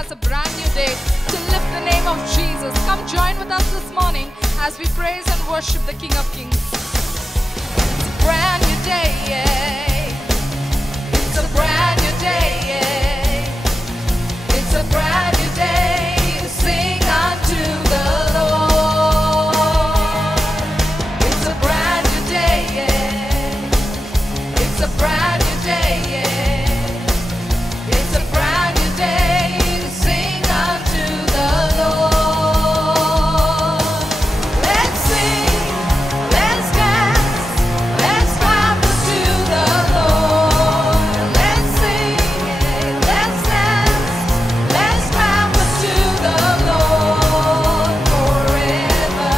us a brand new day to lift the name of Jesus. Come join with us this morning as we praise and worship the King of Kings. It's a brand new day, yeah. It's a brand new day, yeah. It's a brand new day to sing unto the Lord. It's a brand new day, yeah. It's a brand new day, yeah. It's a brand new day to sing unto the Lord. Let's sing, let's dance, let's clap unto the Lord. Let's sing, let's dance, let's clap unto the Lord forever.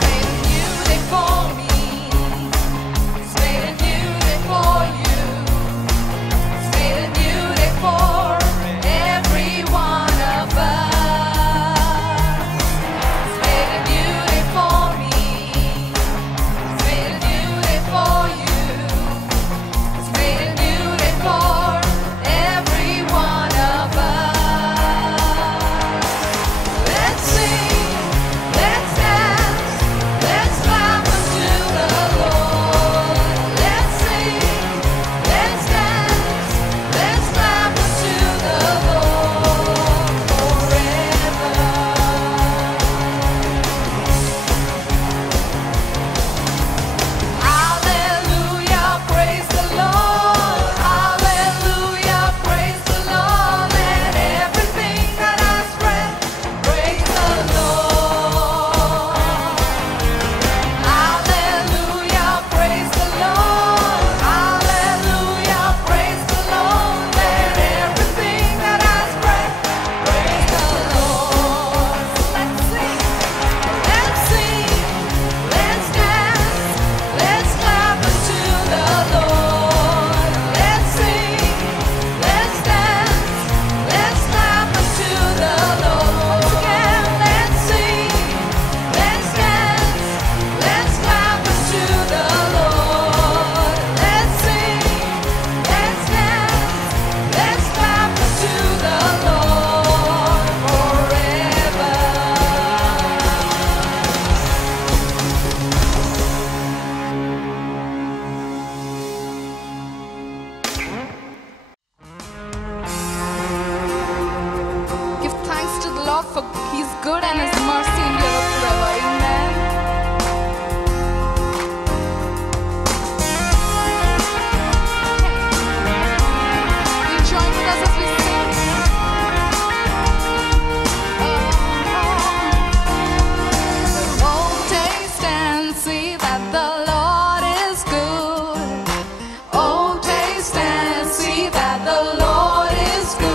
Made a new day for me. It's made a new day for you. It's made a new day for every one of us. It's made a new day for me. It's made a new day for you. It's made a new day for every one of us. Let's sing, let's dance, let's clap unto the Lord. Let's sing, let's dance, let's clap unto the Lord forever. Hallelujah, praise the Lord. Hallelujah, praise the Lord. Let everything that has breath praise the Lord. Hallelujah, praise the Lord. Hallelujah, praise the Lord. Let everything that has breath praise the Lord. Let's sing, let's dance, let's clap unto the Lord. Let's sing, let's dance, let's clap unto the Lord. Once again, let's sing, let's dance, let's clap unto the Lord. Let's sing, let's dance, let's clap unto the Lord forever. Give thanks to the Lord for He's good and His mercy endureth forever. Amen. Will you join with us as we sing? Oh, taste and see that the Lord is good. Oh, taste and see that the Lord is good.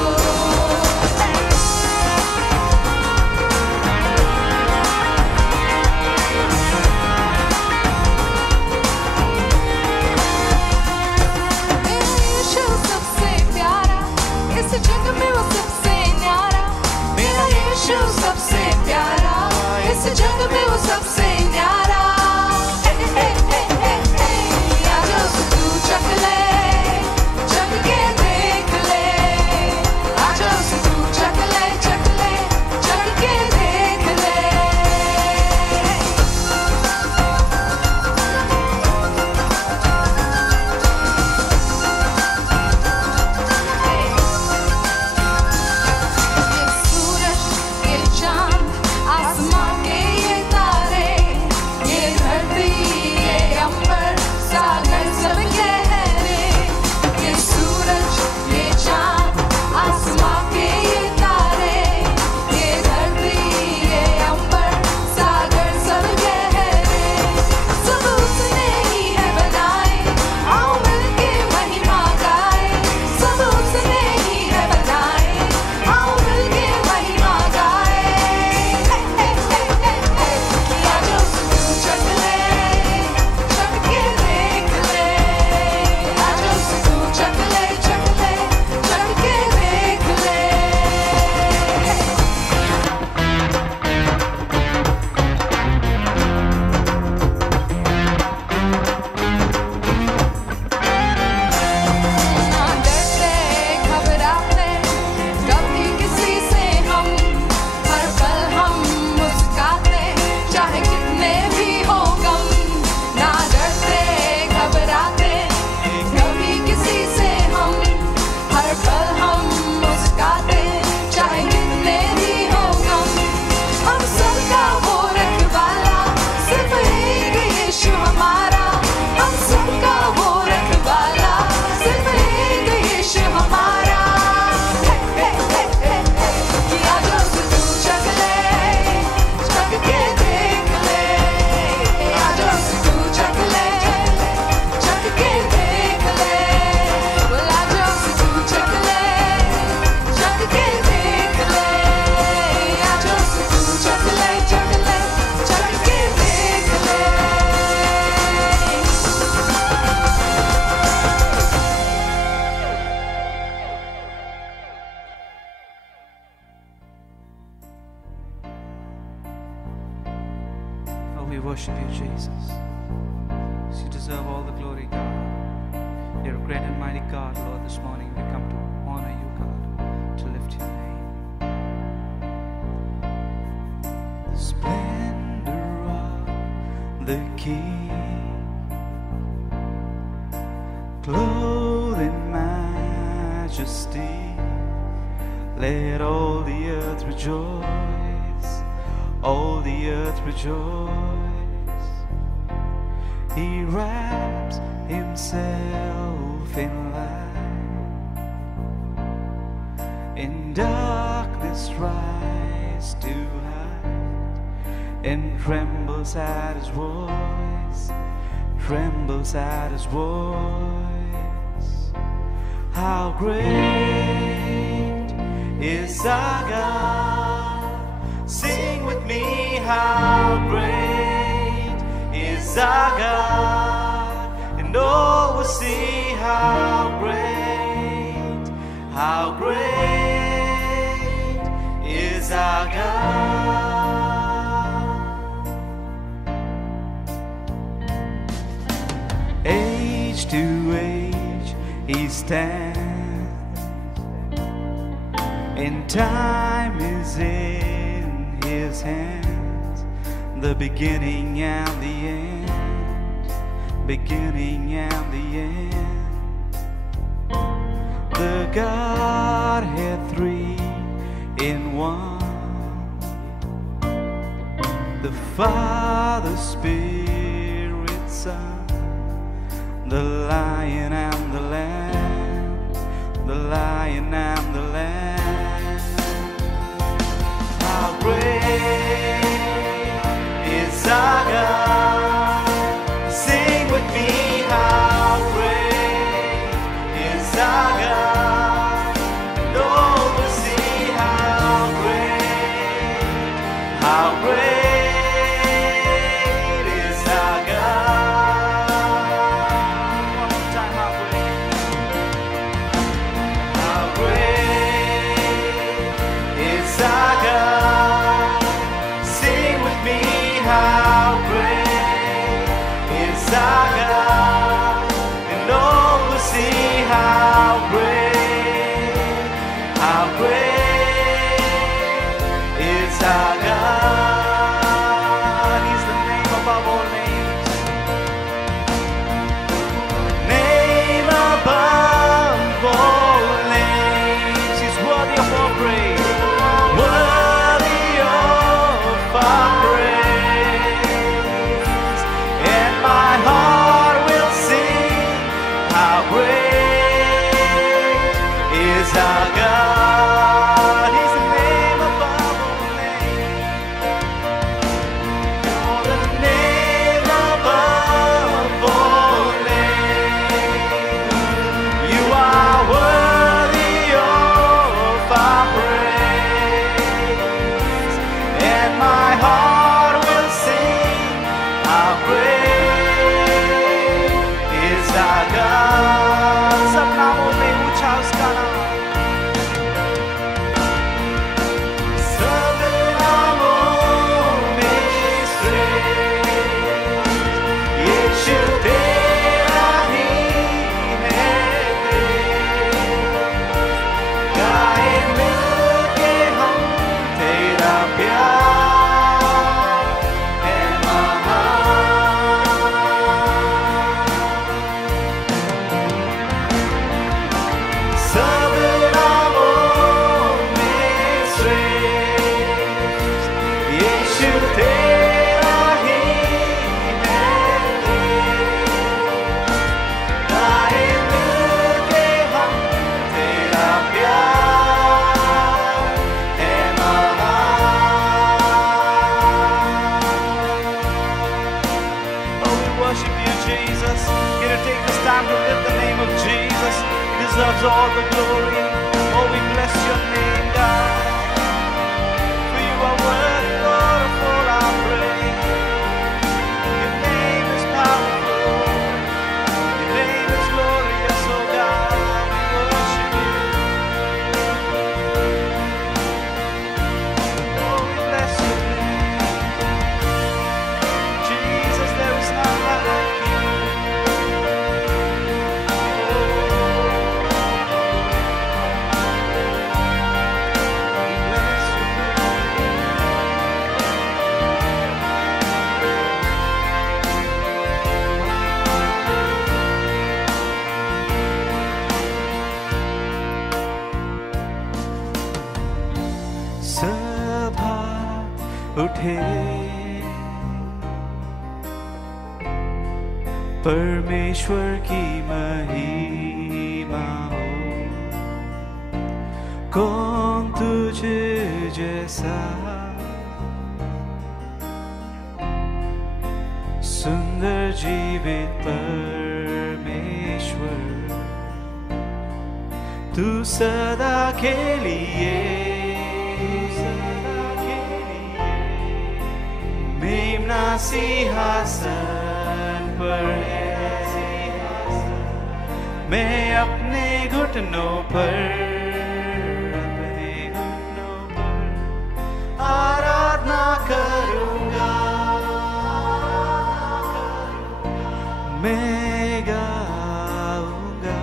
We worship you, Jesus. You deserve all the glory, God. You're a great and mighty God, Lord. This morning we come to honor you, God, to lift your name. The splendor of the King, clothed in majesty, let all the earth rejoice, all the earth rejoice. He wraps himself in light, in darkness rise to hide, and trembles at his voice, trembles at his voice. How great is our God? Sing with me, how great is our God, and all will see how great is our God. Age to age he stands, and time is in his hands, the beginning and the end, beginning and the end. The Godhead three in one, the Father, Spirit, Son, the Lion and the Lamb, the Lion and the Lamb. How great is our God? Sing with me, how great is our God? And all will see how great is our God. One more time, how great is our God? Sing with me, how great is our God, and all will see how great is our God. He's the name above all names, name above all names. He's worthy of all praise, worthy of our praise, and my heart will sing how great is our God. He's the name above all names, oh, the name above all names. You are worthy of our praise, and my heart will sing how great is our God. सब नामों में ऊंचा उसका नाम, सब नामों में श्रेष्ठ यीशु तेरा ही है देश। गाए मिलके हम तेरा प्यार है महान। सब नामों में श्रेष्ठ यीशु तेरा ही है देश। गाए मिलके हम तेरा प्यार है महान। Oh, we worship you, Jesus. Can you take this time to lift the name of Jesus? He deserves all the glory. Oh, we bless your name, God. For you are worthy, Lord, of all our praise. Your name is powerful. Your name is glorious, oh God. We worship you. Oh, we bless your name. सभा उठे, परमेश्वर की महिमा हो। कौन तुझे जैसा सुंदर जीवित परमेश्वर, तू सदा के लिए मेमना सिंहासन पर है। मैं अपने घुटनों पर आराधना करूंगा, मैं गाऊंगा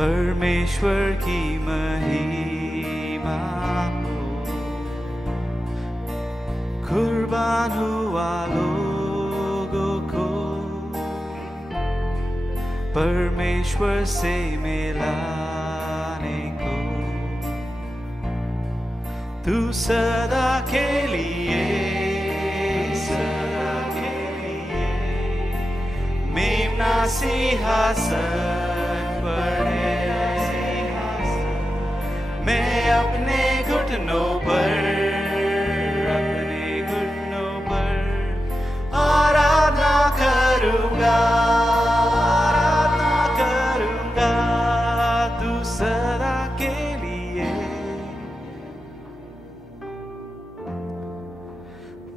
परमेश्वर की महिमा हो। कुर्बान हुआ लोगों को परमेश्वर से मिलाने को, तू सदा के लिए मेमना सिंहासन पर है। मैं अपने घुटनों पर आराधना करूंगा, तू सदा के लिए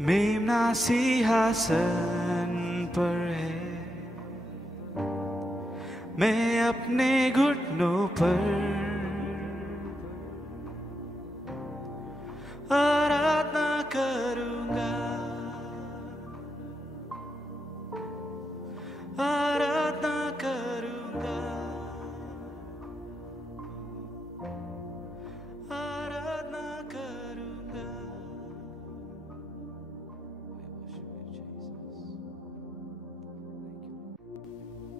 मेमना सिंहासन पर है। मैं अपने घुटनों पर आराधना करूंगा, आराधना करूंगा, आराधना करूंगा।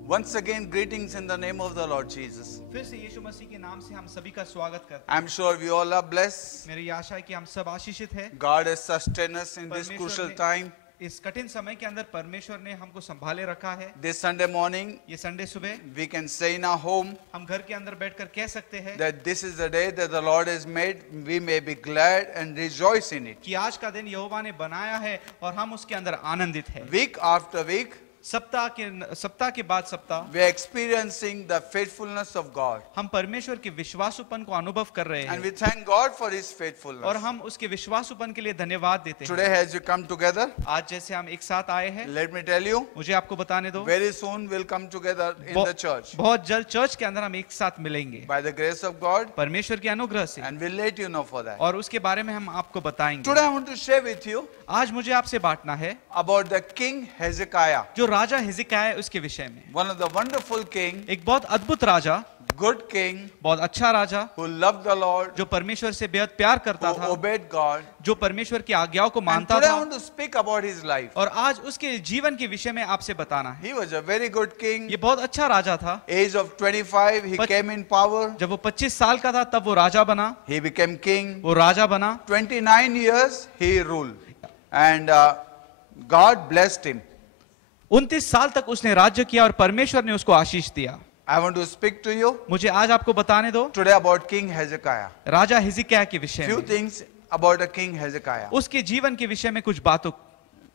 Once again, greetings in the name of the Lord Jesus. फिर से यीशु मसीह के नाम से हम सभी का स्वागत करते हैं। I'm sure we all are blessed. मेरी आशा है कि हम सब आशीषित हैं। God has sustained us in this परमेश्वर crucial ने time. इस कठिन समय के अंदर परमेश्वर ने हमको संभाले रखा है। This Sunday morning, ये संडे सुबह we can say in our home हम घर के अंदर बैठकर कह सकते हैं that this is the day that the Lord has made. We may be glad and rejoice in it. कि आज का दिन यहोवा ने बनाया है और हम उसके अंदर आनंदित हैं। Week after week, सप्ताह के बाद सप्ताह we are experiencing the faithfulness of God. हम परमेश्वर के विश्वासूपन को अनुभव कर रहे And हैं we thank God for His और faithfulness. हम उसके विश्वासूपन के लिए धन्यवाद देते हैं। Today, as you come together, आज जैसे हम एक साथ आए हैं, let me tell you, मुझे आपको बताने दो, very soon we'll come together in the church. बहुत जल्द चर्च के अंदर हम एक साथ मिलेंगे By the grace of God, परमेश्वर के अनुग्रह से, and we'll let you know for that. और उसके बारे में हम आपको बताएंगे। Today I want to share with you आज मुझे आपसे बांटना है about the King Hezekiah, जो राजा हिजकिय्याह है उसके विषय में। one of the wonderful king, एक बहुत अद्भुत राजा, good king, बहुत अच्छा राजा, who loved the Lord, जो परमेश्वर से बेहद प्यार करता who था, obeyed God. जो परमेश्वर की आज्ञाओं को And मानता today I था, want to speak about his life. और आज उसके जीवन के विषय में आपसे बताना है। He was a very good king. ये बहुत अच्छा राजा था। Age of 25, he But- came in power. जब वो 25 साल का था तब वो राजा बना, He became king. वो राजा बना। 29 years he ruled. And God blessed him. 29 साल तक उसने राज्य किया और परमेश्वर ने उसको आशीष दिया। I want to speak to you मुझे आज आपको बताने दो today about King Hezekiah. राजा हिजकिय्याह के विषय Few में, things about the King Hezekiah. उसके जीवन के विषय में कुछ बातों।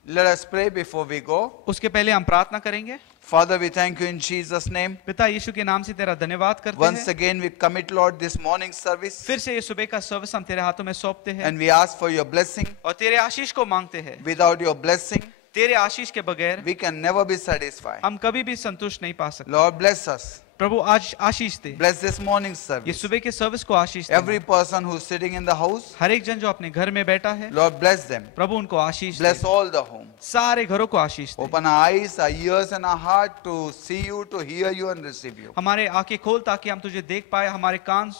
Let us pray before we go. उसके पहले हम प्रार्थना करेंगे। Father, we thank you in Jesus' name. पिता यीशु के नाम से तेरा धन्यवाद करते Once हैं। again, we commit, Lord, this morning service, फिर से ये सुबह का सर्विस हम तेरे हाथों में सौंपते हैं and we ask for your blessing. और तेरे आशीष को मांगते हैं। Without your blessing, तेरे आशीष के बगैर we can never be satisfied. हम कभी भी संतुष्ट नहीं पा सकते। Lord, bless us. प्रभु आज आशीष दे, Bless this morning's ये service. सुबह के सर्विस को आशीष दे। Every person who's sitting in the house, हर एक जन जो अपने घर में बैठा है, Lord, bless them. प्रभु उनको आशीष Bless they. all the home. सारे घरों को आशीष दे। Open our eyes, our ears, and our heart to see you, to hear you, and receive you. हमारे आंखें खोल ताकि हम तुझे देख पाए, हमारे कान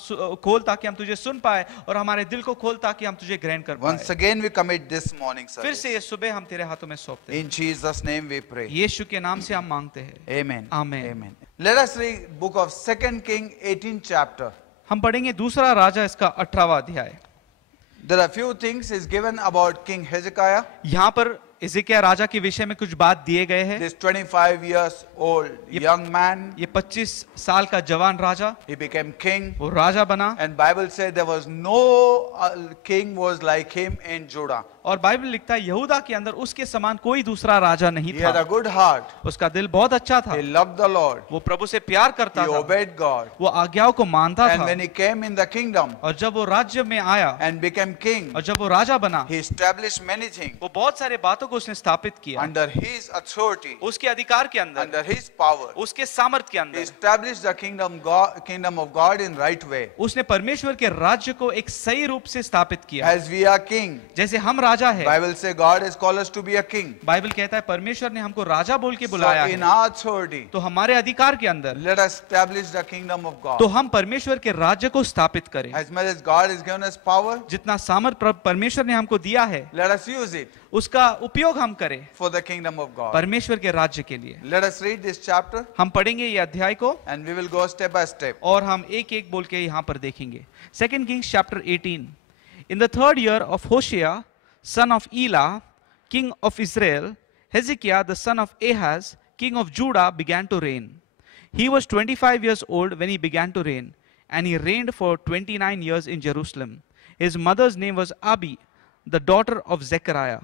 खोल ताकि हम तुझे सुन पाए, और हमारे दिल को खोल ताकि हम तुझे ग्रहण कर Once पाए। again, we commit this morning फिर service. से ये सुबह हम तेरे हाथों में सौंपते हैं। In Jesus' name we pray. यीशु के नाम से हम मांगते हैं। Amen. Amen. Amen. Let us read book of 2 King 18th chapter. हम पढ़ेंगे दूसरा राजा इसका 18वां अध्याय। There are few things is given about King Hezekiah. यहाँ पर हिजकिय्याह राजा के विषय में कुछ बात दिए गए हैं। This 25 years old young man, ये 25 साल का जवान राजा, he became king. वो राजा बना। And Bible said there was no king was like him in Judah. और बाइबल लिखता है यहूदा के अंदर उसके समान कोई दूसरा राजा नहीं He had a था। good heart. उसका दिल बहुत अच्छा था। He loved the Lord. वो प्रभु से प्यार करता He था। obeyed God. वो आज्ञाओं को मानता And था। when he came in the kingdom और जब वो राज्य में आया and became king, और जब वो राजा बना, he established many things वो बहुत सारे बातों को उसने स्थापित किया। under his authority, उसके अधिकार के अंदर, under his power. उसके सामर्थ्य के He अंदर established the kingdom of God in right way. उसने परमेश्वर के राज्य को एक सही रूप से स्थापित किया। As we are king, जैसे हम राजा है, Bible says God has called us to be a king. Bible कहता है परमेश्वर ने हमको राजा बोल के So बुलाया in है। our authority, तो हमारे अधिकार के अंदर let us establish the kingdom of God. तो हम परमेश्वर के राज्य को स्थापित करें। As much as God has given us power, जितना सामर्थ्य परमेश्वर ने हमको दिया है, let us use it उसका उपयोग हम करें for the kingdom of God. परमेश्वर के राज्य के लिए। Let us read this chapter हम पढ़ेंगे ये अध्याय को and we will go step by step. और हम एक एक बोल के यहाँ पर देखेंगे। 2 Kings chapter 18. In the 3rd year of Hoshea, son of Elah, king of Israel, Hezekiah the son of Ahaz, king of Judah, began to reign. He was 25 years old when he began to reign, and he reigned for 29 years in Jerusalem. His mother's name was Abi, the daughter of Zechariah.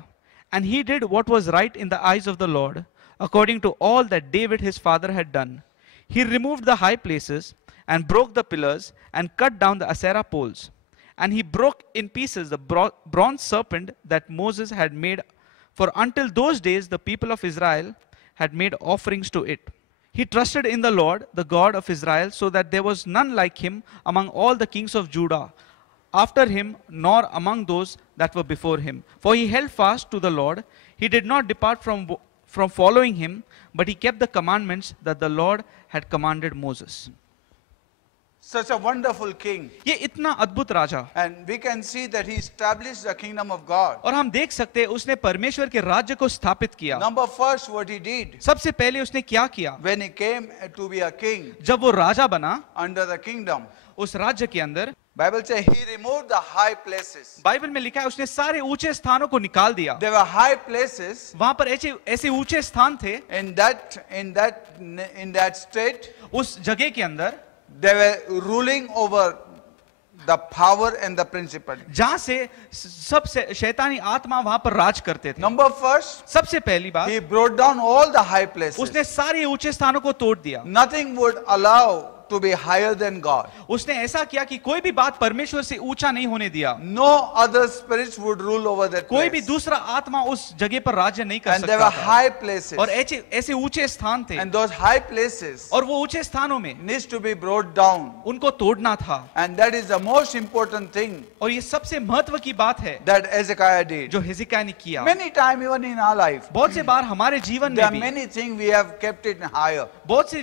And he did what was right in the eyes of the Lord, according to all that David his father had done. He removed the high places and broke the pillars and cut down the Asherah poles. And he broke in pieces the bronze serpent that Moses had made, for until those days the people of Israel had made offerings to it. He trusted in the Lord, the God of Israel, so that there was none like him among all the kings of Judah after him, nor among those that were before him. For he held fast to the Lord. He did not depart from following him, but he kept the commandments that the Lord had commanded Moses. Such a wonderful king. ये इतना अद्भुत राजा, And we can see that he established the kingdom of God. और हम देख सकते हैं उसने परमेश्वर के राज्य को स्थापित किया। Number first, what he did सबसे पहले उसने क्या किया? when he came to be a king जब वो राजा बना under the kingdom, उस राज्य के अंदर, Bible says he removed the high places. Bible में लिखा है उसने सारे ऊंचे स्थानों को निकाल दिया। There were high places वहां पर ऐसे ऐसे ऊंचे स्थान थे in that state. उस जगह के अंदर They were ruling over the power and the principality. जहां से सब शैतानी आत्मा वहां पर राज करते थे। Number first, सबसे पहली बात, he brought down all the high places. उसने सारे ऊंचे स्थानों को तोड़ दिया। Nothing would allow to be higher than God. उसने ऐसा किया कि कोई भी बात परमेश्वर से ऊंचा नहीं होने दिया। No other spirits would rule over that कोई भी place. दूसरा आत्मा उस जगह पर राज्य नहीं कर And there सकता were था। high places. और ऐसे ऐसे ऊंचे स्थान थे, And those high places और वो ऊंचे स्थानों में needs to be brought down. उनको तोड़ना था। And that is the most important thing और ये सबसे महत्व की बात है that Hezekiah did. जो हिजकिय्याह ने किया। Many times even in our life, बहुत से बार हमारे जीवन there में are भी many things we have kept it higher. बहुत सी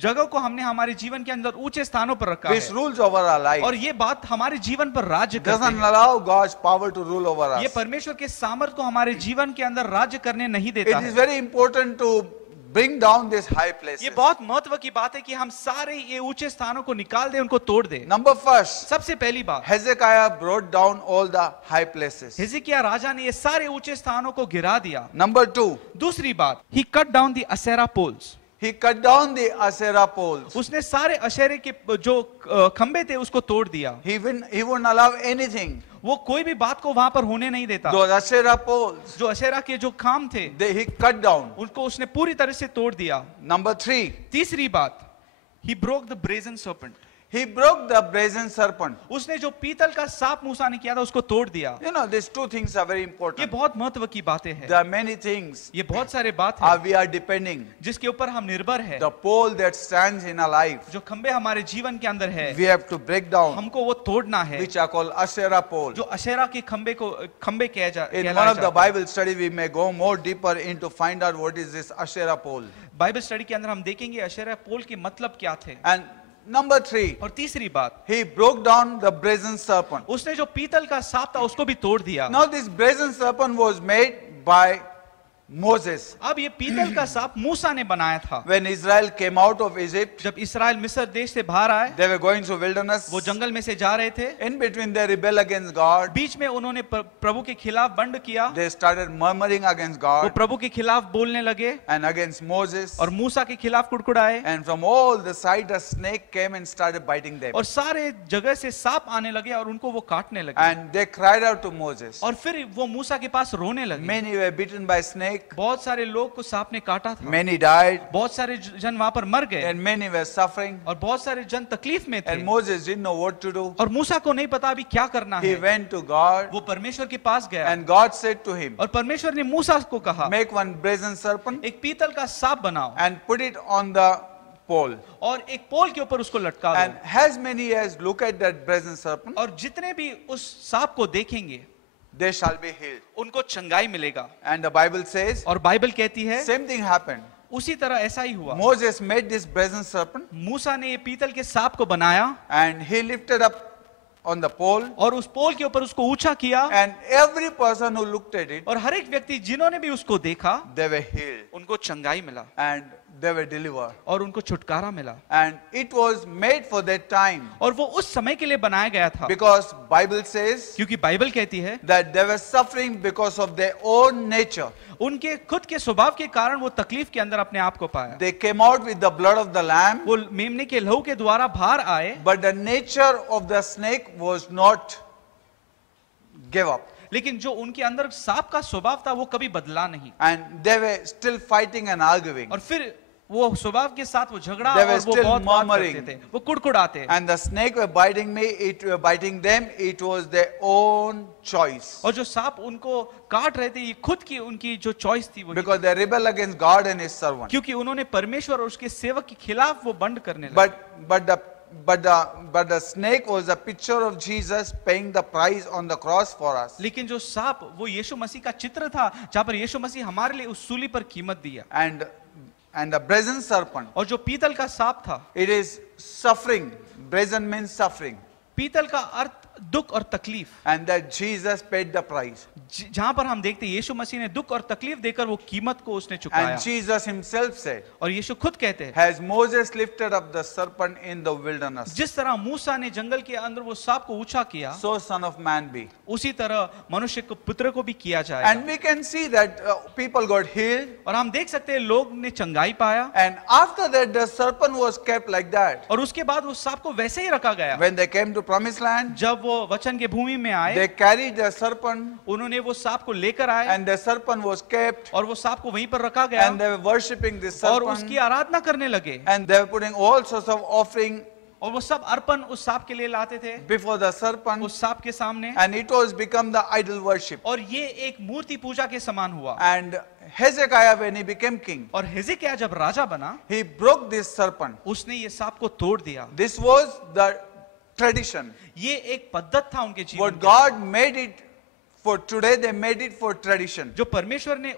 जगहों को हमने हमारे जीवन के अंदर ऊंचे स्थानों पर रखा Which है, rules over our life. और ये बात हमारे जीवन पर राज्य करते Doesn't हैं। allow God's power to rule over ये us. परमेश्वर के सामर्थ को हमारे जीवन के अंदर राज्य करने नहीं It देता is है। very important to bring down these high places. ये बहुत महत्व की बात है कि हम सारे ये ऊंचे स्थानों को निकाल दें, उनको तोड़ दें। Number first, सबसे पहली बात, Hezekiah brought down all the high places. हिजकिय्याह राजा ने ये सारे ऊंचे स्थानों को गिरा दिया। Number two, दूसरी बात, he cut down the Asherah poles. he cut down the Asherah poles. उसने सारे अशेरे के जो खंबे थे उसको तोड़ दिया। He wouldn't allow anything. वो कोई भी बात को वहां पर होने नहीं देता। Those Asherah poles, जो अशेरा के जो काम थे he cut down. उनको उसने पूरी तरह से तोड़ दिया। Number three, तीसरी बात, he broke the brazen serpent. he broke the brazen serpent. उसने जो पीतल का सांप मूसा ने किया था उसको तोड़ दिया। You know, these two things are very ये important. बहुत महत्व की बातें हैं। There are many things ये बहुत सारे बात है we are depending. जिसके ऊपर हम निर्भर है। The pole that stands in our life, जो खंबे हमारे जीवन के अंदर है, we have to break down, हमको वो तोड़ना है। which are called Asherah pole. जो अशेरा के खंबे In one कहलाए of the जाते हैं। Bible study, we may go more deeper into find out what is this Asherah pole. Bible study के अंदर हम देखेंगे अशेरा पोल के मतलब क्या थे। And number three, और तीसरी बात, he broke down the brazen serpent. उसने जो पीतल का सांप था उसको भी तोड़ दिया। Now this brazen serpent was made by Moses. अब ये पीतल का सांप मूसा ने बनाया था। When Israel came out of Egypt, जब इसराइल मिस्र देश से बाहर आए, they were going through wilderness. वो जंगल में से जा रहे थे। In between they rebel against God. बीच में उन्होंने प्रभु के खिलाफ बंड किया। They started murmuring against वो God प्रभु के खिलाफ बोलने लगे and against Moses. और मूसा के खिलाफ कुड़कुड़ाए। And from all the side a snake came and started biting them. और सारे जगह से सांप आने लगे और उनको वो काटने लगे। And they cried out to Moses. और फिर वो मूसा के पास रोने लगे। Many were bitten by snake. बहुत सारे लोग को सांप ने काटा था। Many died. बहुत सारे जन वहां पर मर गए And many were suffering. और बहुत सारे जन तकलीफ में थे। And Moses didn't know what to do. और मूसा को नहीं पता अभी क्या करना He है। went to God. वो परमेश्वर के पास गया And God said to him, और परमेश्वर ने मूसा को कहा, make one brazen serpent एक पीतल का सांप बनाओ and put it on the pole. और एक पोल के ऊपर उसको लटका And दो। as many as look at that brazen serpent, और जितने भी उस सांप को देखेंगे they shall be healed. उनको चंगाई मिलेगा। And the Bible says, और बाइबल कहती है same thing happened. उसी तरह ऐसा ही हुआ। Moses made this brazen serpent मूसा ने ये पीतल के सांप को बनाया and he lifted up on the pole, और उस पोल के ऊपर उसको ऊंचा किया and every person who looked at it, और हर एक व्यक्ति जिन्होंने भी उसको देखा they were healed उनको चंगाई मिला and they were delivered. और उनको छुटकारा मिला। And it was made for that time और वो उस समय के लिए बनाया गया था, because Bible says क्योंकि बाइबल कहती है that they were suffering because of their own nature. उनके खुद के स्वभाव के कारण वो तकलीफ के अंदर अपने आप को पाया। They came out with the blood of the lamb, वो मेमने के लहू के द्वारा बाहर आए, but the nature of the snake was not give up. लेकिन जो उनके अंदर सांप का स्वभाव था वो कभी बदला नहीं। And they were still fighting and arguing. और फिर वो स्वभाव के साथ वो झगड़ा They were और वो still बहुत बात murmuring. करते थे, वो कुड़कुड़ाते। And the snake were biting me, it were biting them, it was their own choice. और जो सांप उनको काट रहे थे ये खुद की उनकी जो चॉइस थी वो, Because they rebel against God and His servant. क्योंकि उन्होंने परमेश्वर और उसके सेवक के खिलाफ वो बंड करने लगे। But the snake was a picture of Jesus paying the price on the cross for us. लेकिन जो सांप वो यीशु मसीह का चित्र था जहाँ पर यीशु मसीह हमारे लिए उस सूली पर कीमत दिया। And the brazen serpent, और जो पीतल का सांप था, it is suffering. Brazen means suffering. पीतल का अर्थ दुख और तकलीफ। And that Jesus paid the price. जहां पर हम देखते हैं यीशु मसीह ने दुख और तकलीफ देकर वो कीमत को उसने चुकाया। And Jesus himself said, और यीशु खुद कहते हैं, as Moses lifted up the serpent in the wilderness, जिस तरह मूसा ने जंगल के अंदर वो सांप को ऊंचा किया, so Son of Man be. उसी तरह मनुष्य को पुत्र को भी किया जाएगा। And we can see that people got healed. और हम देख सकते हैं लोग ने चंगाई पाया। And after that the serpent was kept like that. और उसके बाद उस सांप को वैसे ही रखा गया। When they came to promised land, जब वो वचन के भूमि में आए, they carried the serpent उन्होंने वो सांप को लेकर आए and the serpent was kept और वो सांप को वहीं पर रखा गया and they were worshipping this और serpent उसकी आराधना करने लगे। and they were putting all sorts of offering और वो सब अर्पण उस सांप के लिए लाते थे before the serpent, उस सांप के सामने। and it was become the idol worship. और ये एक मूर्ति पूजा के समान हुआ। And Hezekiah, when he became king, और हिजकिय्याह जब राजा बना, he broke this serpent. उसने ये सांप को तोड़ दिया। This was the tradition. ये एक पद्धत था उनके जीवन What की। God made it for today, they made it for tradition. जो परमेश्वर ने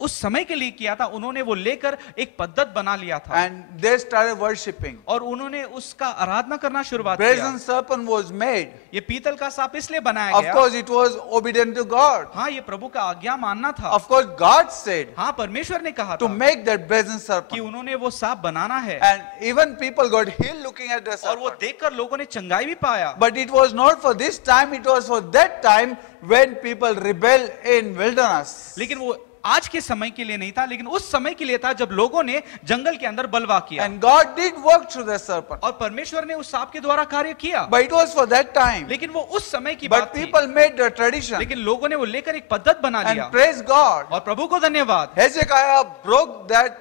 उस समय के लिए किया था, उन्होंने वो लेकर एक पद्धत बना लिया था। And they started worshipping. और उन्होंने उसका आराधना करना शुरुआत Brazen किया। serpent was made. ये पीतल का सांप इसलिए बनाया Of गया। course, it was obedient to God. हाँ, ये प्रभु का आज्ञा मानना था। Of course, God said हाँ, परमेश्वर ने कहा to था make that brazen कि serpent. उन्होंने वो सांप बनाना है। And even people got healed looking at the और वो serpent. देखकर लोगों ने चंगाई भी पाया। But it was not for this time, it was for that time when people rebel in wilderness. लेकिन वो आज के समय के लिए नहीं था, लेकिन उस समय के लिए था जब लोगों ने जंगल के अंदर बलवा किया। And God did work through the serpent. और परमेश्वर ने उस सांप के द्वारा कार्य किया। But it was for that time. लेकिन वो उस समय की But बात थी। people made the tradition. लेकिन लोगों ने वो लेकर एक पद्धत बना लिया। And praise God, और प्रभु को धन्यवाद, Hezekiah broke that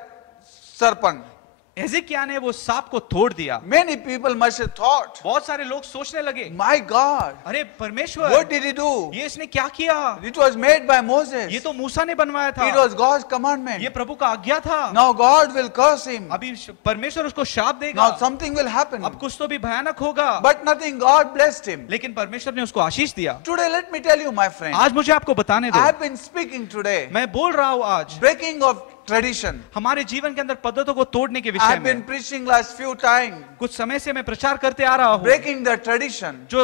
serpent. हिजकिय्याह ने वो सांप को तोड़ दिया। Many people must have thought, बहुत सारे लोग सोचने लगे, my God, अरे परमेश्वर, what did he do? ये इसने क्या किया? It was made by Moses. ये तो मूसा ने बनवाया था। It was God's commandment. ये प्रभु का आज्ञा था। Now God will curse him. अभी परमेश्वर उसको शाप देगा। Now something will happen. अब कुछ तो भी भयानक होगा। But nothing, God blessed him. लेकिन परमेश्वर ने उसको आशीष दिया। Today, let me tell you, my friend, आज मुझे आपको बताने I दो, have been speaking today, मैं बोल रहा हूँ आज breaking of tradition. हमारे जीवन के अंदर पद्धतों को तोड़ने के I विषय have been में preaching last few times, कुछ समय से मैं प्रचार करते आ रहा हूँ। breaking the tradition. जो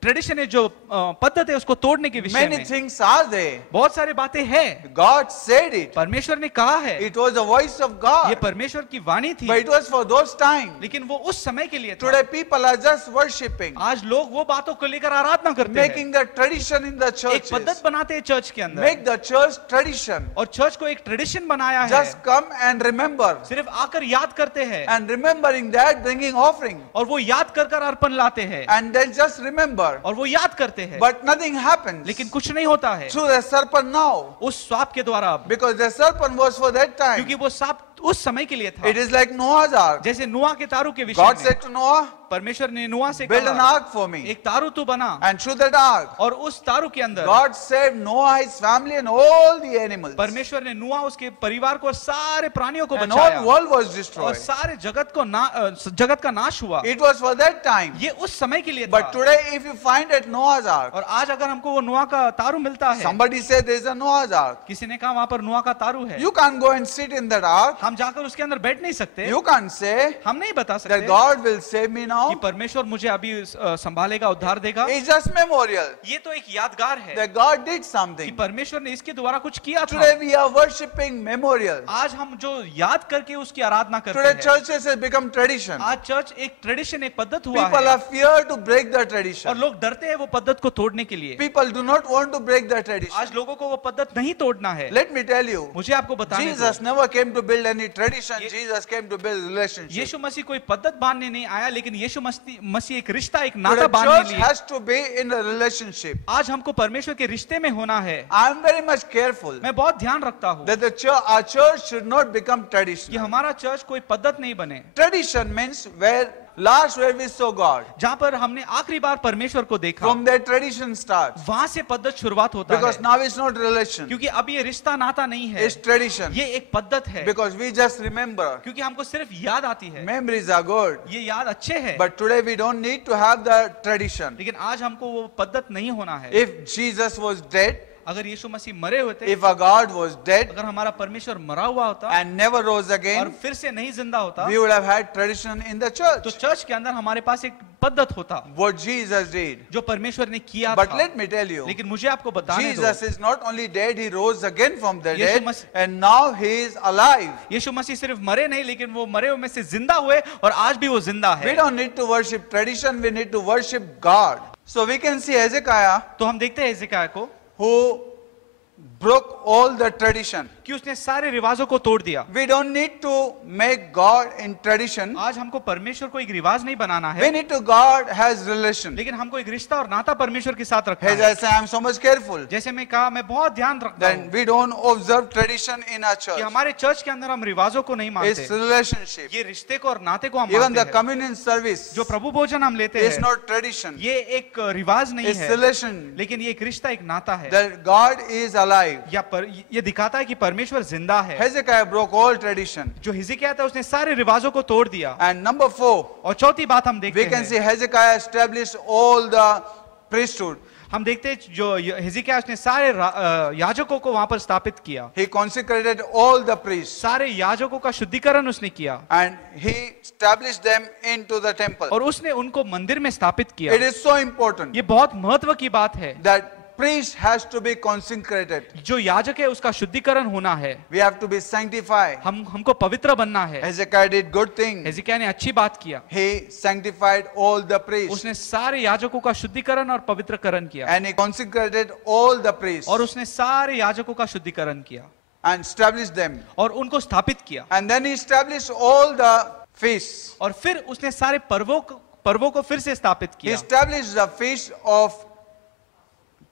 ट्रेडिशन है, जो पद्धत है, उसको तोड़ने के विषय Many में things are there. बहुत सारी बातें हैं। God said it. परमेश्वर ने कहा है, It was the voice of ये God. परमेश्वर की वाणी थी, But it was for those times. लेकिन वो उस समय के लिए था। Today people are just worshipping, आज लोग वो बातों को लेकर आराधना करते हैं, making the tradition in the एक churches. पद्धत बनाते हैं चर्च के अंदर, Make the church tradition. और चर्च को एक ट्रेडिशन बनाया है। Just come and remember. सिर्फ आकर याद करते हैं, And remembering that, bringing offering. और वो याद कर कर अर्पण लाते हैं, And then just remember. और वो याद करते हैं, But nothing happens लेकिन कुछ नहीं होता है through the serpent now. उस सांप के द्वारा, Because the serpent was for that time. क्योंकि वो सांप उस समय के लिए था। It is like Noah's ark. जैसे नुआ के तारू के विषय God में said to Noah, परमेश्वर ने नुआ से build an कहा, ark for me. एक तारू तू बना, And through that ark, और उस तारू के अंदर God saved Noah, his family, and all the animals. परमेश्वर ने नुआ, उसके परिवार को और सारे प्राणियों को And बचाया, all world was और destroyed. सारे जगत का नाश हुआ। It was for that time. ये उस समय के लिए But था। today, if you find at Noah's ark, और आज अगर हमको वो नुआ का तारू मिलता है, somebody said there is a Noah's ark. किसी ने कहा वहां पर नुआ का तारू है, You can't go and sit in that ark. हम जाकर उसके अंदर बैठ नहीं सकते, You can't say हम नहीं बता that सकते God will save me कि now. परमेश्वर मुझे अभी संभालेगा, उद्धार देगा। It's just memorial ये तो एक यादगार है that God did कि something. परमेश्वर ने इसके द्वारा कुछ किया था। Today we are worshipping memorial. आज हम जो याद करके उसकी आराधना करते Today हैं, churches have become tradition. आज चर्च एक ट्रेडिशन, एक पद्धत हुआ People है, are feared to break the और tradition. लोग डरते हैं वो पद्धत को तोड़ने के लिए। People do not want to break the tradition. आज लोगों को वो पद्धत नहीं तोड़ना है। Let me tell you, मुझे आपको बताने Jesus दो, never came to build any tradition. Jesus came to build relationship. यीशु मसीह कोई पद्धत बांधने नहीं आया, लेकिन यीशु मसीह एक रिश्ता, एक Today नाता बांधने church लिए। has to be in a relationship. आज हमको परमेश्वर के रिश्ते में होना है। I am very much careful मैं बहुत ध्यान रखता हूँ that our church should not become कि traditional. हमारा चर्च कोई पद्धत नहीं बने, Tradition means where we saw God. जहाँ पर हमने आखिरी बार परमेश्वर को देखा, From there tradition starts. वहां से पद्धत शुरुआत होता Because है, now it's not relation. क्योंकि अब ये रिश्ता नाता नहीं है, It's tradition. ये एक पद्धत है, Because we just remember. क्योंकि हमको सिर्फ याद आती है, Memories are good. ये याद अच्छे हैं, But today we don't need to have the tradition. लेकिन आज हमको वो पद्धत नहीं होना है। If Jesus was dead, अगर यीशु मसीह मरे होते, if our God was dead अगर हमारा परमेश्वर मरा हुआ होता and never rose और again, फिर से नहीं जिंदा होता, we would have had tradition in the तो church. चर्च के अंदर हमारे पास एक पद्धत होता What Jesus did. जो परमेश्वर ने किया But था। let me tell you, लेकिन मुझे आपको बताने Jesus दो, is not only dead, he rose again from the Yeshu dead, Masih- and now he is alive. यीशु मसीह सिर्फ मरे नहीं, लेकिन वो मरे हुए में से जिंदा हुए, और आज भी वो जिंदा We है। don't need to worship tradition, we need to worship God. So we can see Hezekiah, तो हम देखते हैं हिजकिय्याह को who broke all the tradition. कि उसने सारे रिवाजों को तोड़ दिया। We don't need to make God in tradition. आज हमको परमेश्वर को एक रिवाज नहीं बनाना We है, need to God has relation. लेकिन हमको एक रिश्ता और नाता परमेश्वर के साथ रखना As है। I say, I am so much careful. जैसे मैं कहा, मैं बहुत ध्यान रखता Then हूँ we don't observe tradition in our कि church. हमारे चर्च के अंदर हम रिवाजों को नहीं It's मानते, relationship. ये रिश्ते को और नाते को हम Even the मानते हैं। communion service जो प्रभु भोजन हम लेते is हैं, not tradition. ये एक रिवाज नहीं It's है, relation. लेकिन ये एक रिश्ता, एक नाता है। That God is alive. ये दिखाता है कि परमेश्वर जिंदा है। Hezekiah broke all tradition. जो हिजकिय्याह था, उसने सारे रिवाजों को तोड़ दिया। And number 4, और चौथी बात हम we देखते can see हैं, Hezekiah established all the priesthood. हम देखते हैं जो हिजकिय्याह, उसने सारे याजकों को वहां पर स्थापित किया, He consecrated all the priests. सारे याजकों का शुद्धिकरण उसने किया, And he established them into the temple. और उसने उनको मंदिर में स्थापित It किया। is so important ये बहुत महत्व की बात है, that priest has to be consecrated. जो याजक है उसका शुद्धिकरण होना है, We have to be sanctified. हमको पवित्र बनना है। Hezekiah did good thing. हिजकिय्याह ने अच्छी बात किया, He sanctified all the priests. उसने सारे याजकों का शुद्धिकरण और पवित्रकरण किया, And he consecrated all the priests. और उसने सारे याजकों का शुद्धिकरण किया And established them. और उनको स्थापित किया। And then he established all the feasts. और फिर उसने सारे पर्वों को फिर से स्थापित He किया। established the feast of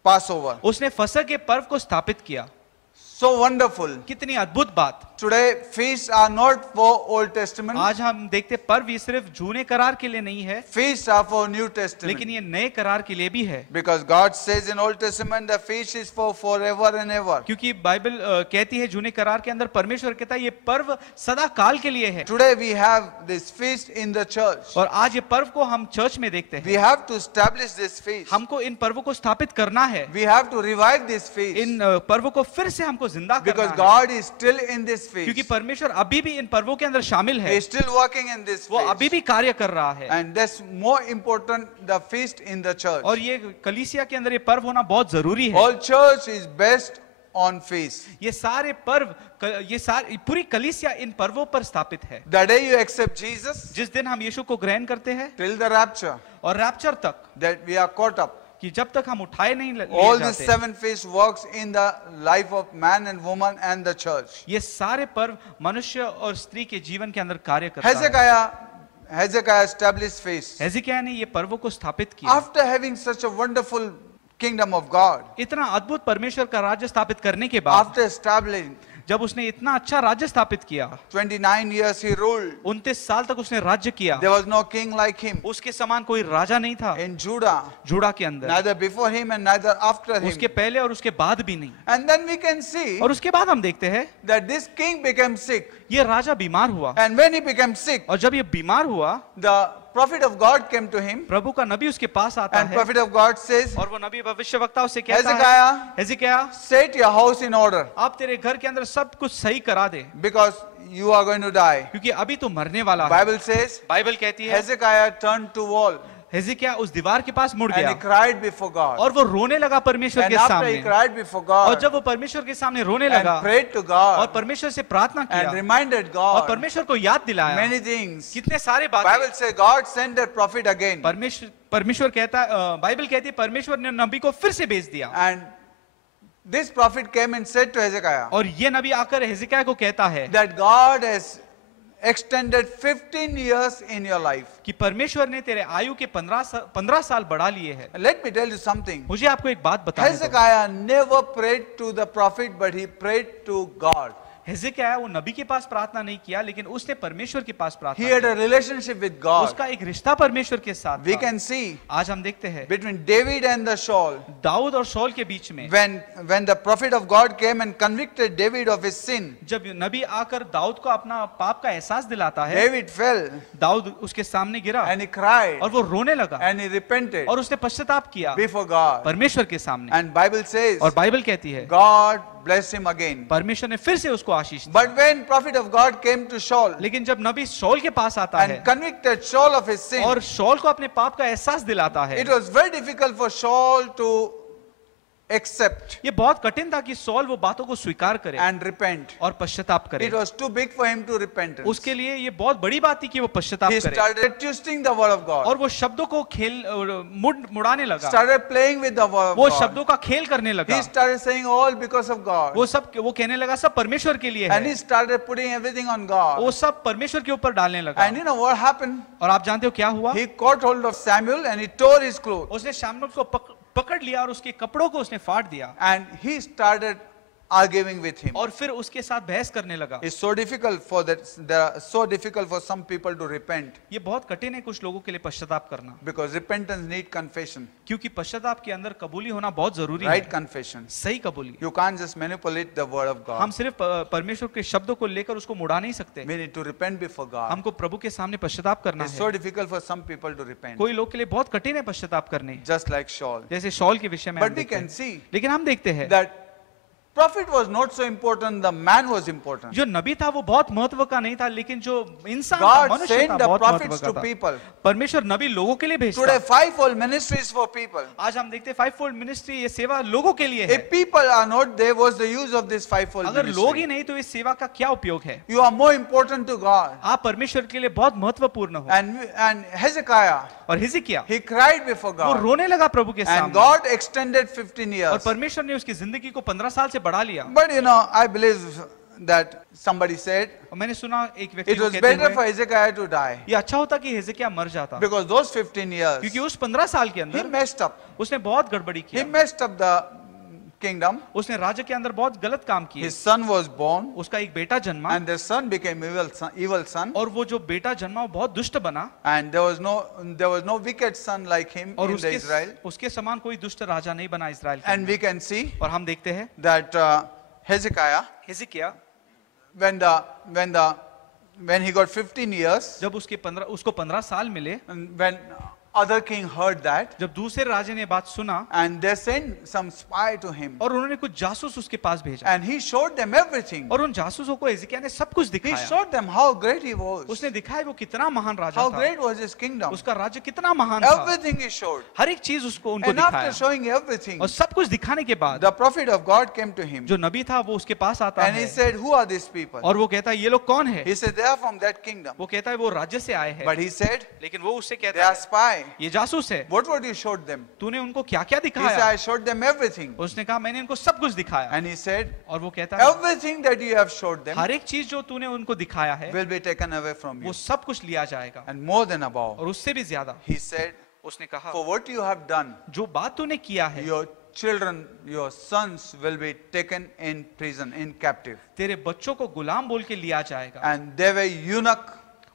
Passover. उसने फसह के पर्व को स्थापित किया। So wonderful. कितनी अद्भुत बात। Today feasts are not for Old Testament. आज हम देखते पर्व ये सिर्फ जूने करार के लिए नहीं है, Feasts are for New Testament. लेकिन ये नए करार के लिए भी है, Because God says in Old Testament the feast is for forever and ever. क्योंकि बाइबल कहती है जूने करार के अंदर परमेश्वर कहता है ये पर्व सदा काल के लिए है। Today we have this feast in the church. और आज ये पर्व को हम चर्च में देखते We हैं। have to establish this feast. हमको इन पर्वों को स्थापित करना है, We have to revive this feast. इन पर्वों को फिर से हमको जिंदा because करना है, God is still in this क्योंकि phase. परमेश्वर अभी भी इन पर्वों के अंदर शामिल He है, is still working in this वो अभी phase. भी कार्य कर रहा है। And that's more important, the feast in the church. और ये कलीसिया के अंदर ये पर्व होना बहुत जरूरी है। All church is based on feast. ये सारे पर्व, ये सारी पूरी कलीसिया इन पर्वों पर स्थापित है। The day you accept Jesus, जिस दिन हम यीशु को ग्रहण करते हैं till the rapture, और रैप्चर तक, that we are caught up. कि जब तक हम उठाए नहीं लिए All these जाते, 7 feasts works in the life of man and woman and the church. ये सारे पर्व मनुष्य और स्त्री के जीवन के अंदर कार्य करता है। Hezekiah established feasts. हेzekiah ने ये पर्वों को स्थापित किया। After having such a wonderful kingdom of God, इतना अद्भुत परमेश्वर का राज्य स्थापित करने के बाद, after establishing जब उसने इतना अच्छा राज्य स्थापित किया, 29 years he ruled. 29 साल तक उसने राज्य किया, There was no king like him उसके समान कोई राजा नहीं था in Judah, जूड़ा के अंदर, neither before him and neither after him. उसके पहले और उसके बाद भी नहीं। And then we can see और उसके बाद हम देखते हैं that this king became sick. ये राजा बीमार हुआ, And when he became sick, और जब ये बीमार हुआ, the prophet of God came to him. प्रभु का नबी उसके पास आता And है, prophet of God says, और वो नबी भविष्यवक्ता उसे कहता है, Hezekiah, हेzekiah, set your house in order आप तेरे घर के अंदर सब कुछ सही करा दे, because you are going to die. क्योंकि अभी तो मरने वाला है। Bible says, बाइबल कहती है Hezekiah turned to wall हेzekiah उस दीवार के पास मुड़ and गया he cried before God. और वो रोने लगा परमेश्वर And के after he सामने, cried before और God जब वो परमेश्वर के सामने रोने लगा and prayed to और God परमेश्वर से प्रार्थना and किया reminded और God परमेश्वर को याद दिलाया many things, कितने सारे बातें, Bible says God sent that prophet again. परमेश्वर कहता है, बाइबल कहती है परमेश्वर ने नबी को फिर से भेज दिया, And this prophet came and said to Hezekiah और ये नबी आकर हेzekiah को कहता है that God has extended 15 years in your life. कि परमेश्वर ने तेरे आयु के 15 साल बढ़ा लिए हैं। Let me tell you something. मुझे आपको एक बात बतानी है। Hezekiah never prayed to the prophet, but he prayed to God. हेजेकिया वो नबी के पास प्रार्थना नहीं किया, लेकिन उसने परमेश्वर के पास He प्रार्थना had की। a relationship with God. उसका एक रिश्ता परमेश्वर के साथ We था। can see आज हम देखते हैं between David and the Saul, Dawood और शौल के बीच में, when the prophet of God came and convicted David of his sin, जब नबी आकर दाऊद को अपना पाप का एहसास दिलाता है, David fell दाऊद उसके सामने गिरा and he cried और वो रोने लगा and he repented और उसने पश्चाताप किया before God. परमेश्वर के सामने। And Bible says और बाइबल कहती है God blessed him again. परमेश्वर ने फिर से उसको आशीष दी। But when prophet of God came to Saul लेकिन जब नबी शौल के पास आता है and convicted Saul of his sin, और शौल को अपने पाप का एहसास दिलाता है, it was very difficult for Saul to accept ये बहुत कठिन था कि शौल वो बातों को स्वीकार करे and repent. और पश्चाताप करे। It was too big for him to repent. उसके लिए ये बहुत बड़ी बात थी कि वो पश्चाताप He करे started twisting the word of God, और वो शब्दों को मुड़ाने लगा, started playing with the word वो of God. शब्दों का खेल करने लगा, He started saying all because of God. वो कहने लगा सब परमेश्वर के लिए And है, he started putting everything on God. वो सब परमेश्वर के ऊपर डालने लगा। And you know what happened? और आप जानते हो क्या हुआ? He caught hold of Samuel and he tore his clothes. उसने शामुएल को पकड़ लिया और उसके कपड़ों को उसने फाड़ दिया And he started arguing with him. और फिर उसके साथ बहस करने लगा। It's so difficult so difficult for some people to repent, ये बहुत कठिन है कुछ लोगों के लिए पश्चाताप करना, because repentance need confession, क्योंकि पश्चाताप के अंदर कबूली होना बहुत जरूरी right है, confession. सही कबूली। You can't just manipulate the word of हम God. सिर्फ परमेश्वर के शब्दों को लेकर उसको मुड़ा नहीं सकते, We need to repent before God. हमको प्रभु के सामने पश्चाताप करना It's है। so difficult for some people to repent, कोई लोग के लिए बहुत कठिन है पश्चाताप करने, just like Saul. जैसे शौल के विषय में हम But we देखते can हैं। see लेकिन हम देखते हैं that prophet was not so important, the man was important. जो नबी था वो बहुत महत्व का नहीं था, लेकिन जो इंसान था, God मनुष्य sent था, the बहुत महत्व prophets का to था। people. परमेश्वर नबी लोगों के लिए भेजता Today, है। fivefold ministries for people. आज हम देखते हैं फाइव फोल्ड मिनिस्ट्री, ये सेवा लोगों के लिए है। If people are not there, what's the use of this fivefold अगर लोग ही ministry? नहीं तो इस सेवा का क्या उपयोग है? You are more important to God. आप परमेश्वर के लिए बहुत महत्वपूर्ण हो। And Hezekiah, और हिजकिय्याह he cried before वो God. रोने लगा प्रभु के And सामने, God extended 15 और years. परमेश्वर ने उसकी जिंदगी को 15 साल से बढ़ा लिया। But you know, I believe that somebody said और मैंने सुना एक व्यक्ति it को was कहते better हुए, for Hezekiah to die, ये अच्छा होता कि हिजकिय्याह मर जाता, because those 15 years क्योंकि उस 15 साल के he अंदर messed up. उसने बहुत गड़बड़ी He किया, messed up the kingdom. उसने राज्य के अंदर बहुत गलत काम किए। His son was born, उसका एक बेटा जन्मा and the son became evil son. और वो जो बेटा जन्मा वो बहुत दुष्ट बना, And there was no wicked son like him और in the Israel. उसके समान कोई दुष्ट राजा नहीं बना इस्राएल के And अंदर। we can see और हम देखते हैं that Hezekiah, Hezekiah when he got 15 years, जब उसको 15 साल मिले, and other king heard that, जब दूसरे राजा ने बात सुना and they sent some spy to him, और उन्होंने कुछ जासूस उसके पास भेजा and he showed them everything. और उन जासूसों को हिजकिय्याह ने सब कुछ He दिखाया। showed them how great he was, उसने दिखाया वो कितना महान राजा how था, great was his kingdom. उसका राज्य कितना महान था। Everything he showed. हर एक चीज उसको उनको And after दिखाया showing everything, और सब कुछ दिखाने के बाद the prophet of God came to him, जो नबी था वो उसके पास आता and he है said, "Who are these people?" और वो कहता है ये लोग कौन है? He said, "They are from that kingdom." वो कहता है वो राज्य से आए हैं, But he said, लेकिन वो उससे "They कहता are है spy." ये जासूस है। What would you showed them? तूने उनको क्या क्या He said, दिखाया? "I showed them everything." उसने कहा मैंने इनको सब कुछ दिखाया। And he said, और वो कहता है "Everything that you have showed them हर एक चीज जो तूने उनको दिखाया है will be taken away from वो you, सब कुछ लिया जाएगा and more than above." और उससे भी ज्यादा। He said, उसने कहा "For what you have done, जो बात तूने किया है your children, your sons will be taken in prison, in captive." तेरे बच्चों को गुलाम बोल के लिया जाएगा And they were eunuch.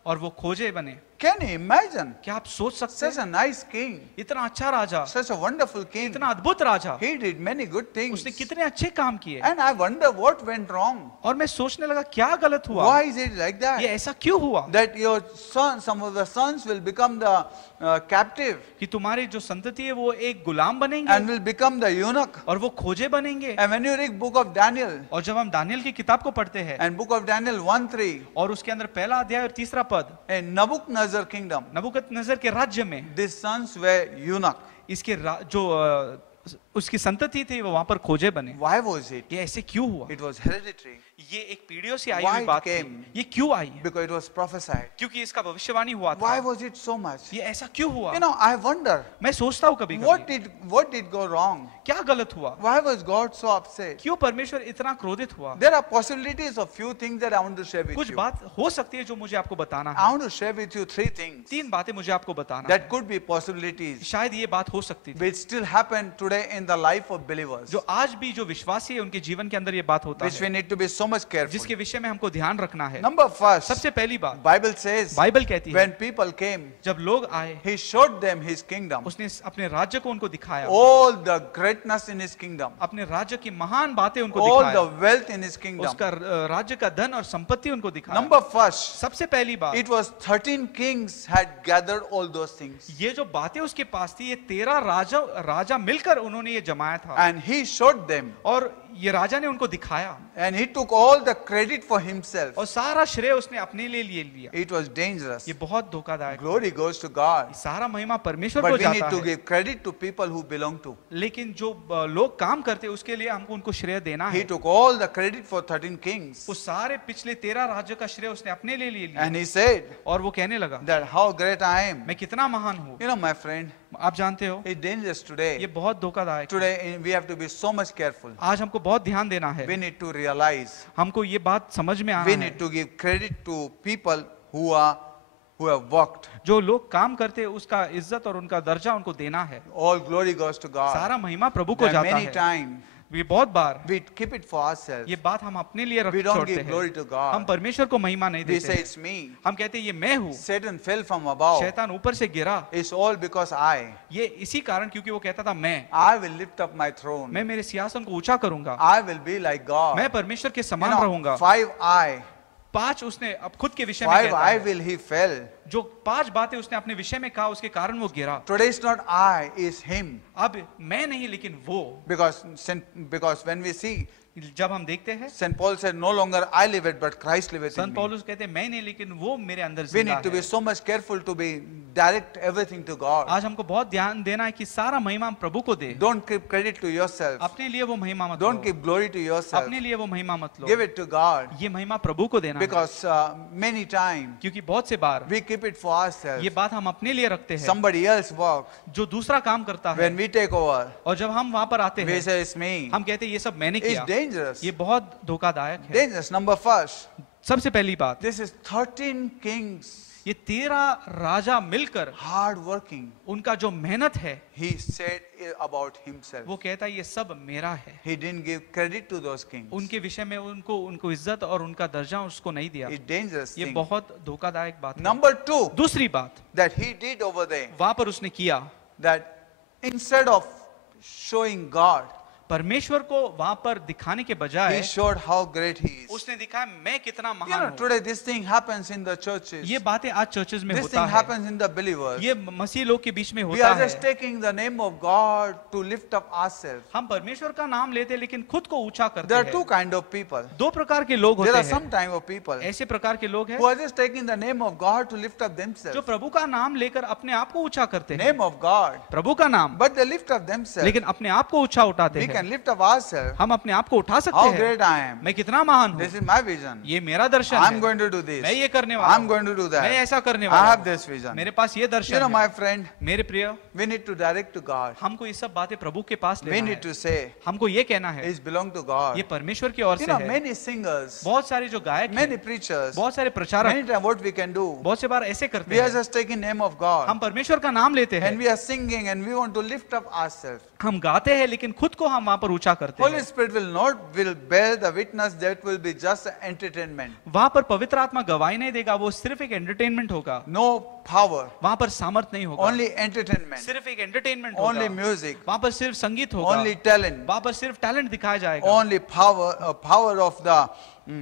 और वो खोजे बने। Can you imagine? क्या आप सोच सकते Such हैं? a nice king, इतना अच्छा राजा, such a wonderful king. इतना अद्भुत राजा, He did many good things. उसने कितने अच्छे काम किए। And I wonder what went wrong. और मैं सोचने लगा क्या गलत हुआ, Why is it like ये that? ऐसा क्यों हुआ That your son, some of the sons will become the captive कि तुम्हारी जो संतति है वो एक गुलाम and बनेंगे will become the eunuch. और वो खोजे बनेंगे। And when you read book of Daniel और जब हम दानियल की किताब को पढ़ते हैं and book of Daniel 1:3, और उसके अंदर पहला अध्याय और तीसरा पद, in Nebuchadnezzar kingdom, नबूकदनेस्सर के राज्य में these sons were eunuch. इसके जो उसकी संतति थी वो वहां पर खोजे बने। Why was it? ये ऐसे क्यों हुआ? It was hereditary. ये एक पीढ़ियों से आई Why हुई it बात came? थी। ये क्यों आई है? Because it was prophesied. क्योंकि इसका भविष्यवाणी हुआ था। Why was it so much? ये ऐसा क्यों हुआ? You know, I wonder मैं सोचता हूँ कभी what कभी did go wrong? क्या गलत हुआ? Why was God so upset? क्यों परमेश्वर इतना क्रोधित हुआ? There are possibilities of few things that I want to share with कुछ you. बात हो सकती है जो मुझे आपको बताना I है। want to share with you three things तीन बातें मुझे आपको बताना है। that could be possibilities शायद ये बात हो सकती थी which still happen today in the life of believers, जो आज भी जो विश्वासी है उनके जीवन के अंदर ये बात होता which we है, need to be so much careful. जिसके विषय में हमको ध्यान रखना है। Number first, सबसे पहली बात Bible says बाइबल कहती है when people came, जब लोग आए he showed them his kingdom, उसने अपने राज्य को उनको दिखाया, all the greatness in his kingdom, अपने राज्य की महान बातें उनको all the दिखाया, wealth in his kingdom. उसका राज्य का धन और संपत्ति उनको दिखाया। Number first, सबसे पहली बात it was 13 kings had gathered all those things, ये जो बातें उसके पास थी ये 13 राजा मिलकर उन्होंने ये जमाया था and he showed them, और ये राजा ने उनको दिखाया and he took all the credit for himself. और सारा श्रेय उसने अपने लिए लिया। It was dangerous. ये बहुत धोखादायक, Glory goes to God. सारा महिमा परमेश्वर But को we need जाता to है, give credit to people who belong to. लेकिन जो लोग काम करते हैं उसके लिए हमको उनको श्रेय देना He है। took all the credit for 13 kings. वो सारे पिछले 13 राज्यों का श्रेय उसने अपने लिए लिया And he said और वो कहने लगा that how great I am. मैं कितना महान हूँ। You know, my friend, आप जानते हो it's dangerous ये today. बहुत धोखादायक है। Today we have to be so much careful. आज हमको बहुत ध्यान देना है, We need to realize. हमको ये बात समझ में आना We है need to give credit to people who have worked. जो लोग काम करते हैं उसका इज्जत और उनका दर्जा उनको देना है। All glory goes to God. सारा महिमा प्रभु को And जाता many है। times ये बहुत बार we keep it for ourselves. ये बात हम अपने लिए रख We don't छोड़ते give glory हैं, to हम God. परमेश्वर को महिमा नहीं We देते say हैं। it's me. हम कहते हैं ये मैं हूँ, Satan fell from above. शैतान ऊपर से गिरा, It's all because I ये इसी कारण क्योंकि वो कहता था मैं will lift up my throne. मैं मेरे सिंहासन को ऊंचा करूंगा, I will be like God. मैं परमेश्वर के You समान know, रहूंगा। 5 पांच उसने अब खुद के विषय में 5 कहता I है, will he fell. जो 5 बातें उसने अपने विषय में कहा उसके कारण वो गिरा। Today is not I, is him. अब मैं नहीं लेकिन वो, Because when we see, जब हम देखते हैं St. Paul said, no longer I live it, but Christ liveth in Sant me. पौलुस कहते हैं मैं नहीं लेकिन वो मेरे अंदर We जिंदा need to be है। so much careful to be direct everything to God. आज हमको बहुत ध्यान देना है कि सारा महिमा हम प्रभु को दे, Don't give credit to yourself. अपने लिए वो महिमा मत Don't low, give glory to yourself. अपने लिए वो महिमा मत लो, Give it to God. ये महिमा प्रभु को देना है। Because many times क्योंकि बहुत से बार we keep it for ourselves. ये बात हम अपने लिए रखते हैं, Somebody else work. जो दूसरा काम करता है When we take over, और जब हम वहां पर आते we हैं say it's me. हम कहते हैं ये सब मैंने It's किया। dangerous. ये बहुत धोखादायक है। Dangerous. Number first, सबसे पहली बात, this is 13 kings, ये 13 राजा मिलकर hard working. उनका जो मेहनत है He said about himself. वो कहता है ये सब मेरा है। He didn't give credit to those kings. उनके विषय में उनको इज्जत और उनका दर्जा उसको नहीं दिया। It's dangerous ये thing. बहुत धोखादायक बात है। Number 2, दूसरी बात that he did over there, वहां पर उसने किया, that instead of showing God, परमेश्वर को वहां पर दिखाने के बजाय He showed how great He is. उसने दिखाया मैं कितना You महान know, हूँ। today this thing happens in the churches. ये बातें आज चर्चेज में This होता thing है, happens in the believers. ये मसीह लोग के बीच में We होता are है। just taking the name of God to lift up ourselves. हम परमेश्वर का नाम लेते हैं लेकिन खुद को ऊंचा करते There are two हैं। kind of people. दो प्रकार के लोग There होते are हैं। some type of people ऐसे प्रकार के लोग हैं who are just taking the name of God to lift up जो themselves. प्रभु का नाम लेकर अपने आप को ऊंचा करते हैं। Name of God. प्रभु का नाम, But they lift up themselves. लेकिन अपने आप को ऊंचा उठाते We हैं। can lift up ourselves. हम अपने आप को उठा सकते How हैं। great I am. मैं कितना महान हूँ, This is my vision. ये मेरा दर्शन I'm है। going to do this. मैं ये करने वाला I'm हूँ, going to do मैं that. ऐसा करने I वाला have हूँ। this vision. मेरे पास ये You दर्शन know, है। my friend, मेरे प्रिय, we need to direct to God. हमको ये सब बातें प्रभु के पास We लेना need है। to say, हमको ये कहना है it belongs to God. ये परमेश्वर की ओर You से know, है। many singers, बहुत सारे जो गायक many हैं, preachers, बहुत सारे प्रचारक many times what we can do, बहुत से बार ऐसे करते we are हैं। just taking name of God हम परमेश्वर का नाम लेते हैं, and we are singing and we want to lift up ourselves. हम गाते हैं लेकिन खुद को हम वहां पर ऊंचा करते Holy हैं। Spirit will bear the witness that will be just entertainment. वहां पर पवित्र आत्मा गवाही नहीं देगा, वो सिर्फ एक एंटरटेनमेंट होगा। No power, वहां पर सामर्थ नहीं होगा, only entertainment, सिर्फ एक एंटरटेनमेंट only होगा। music, वहां पर सिर्फ संगीत होगा, only talent, वहां पर सिर्फ टैलेंट दिखाया जाएगा, only power of the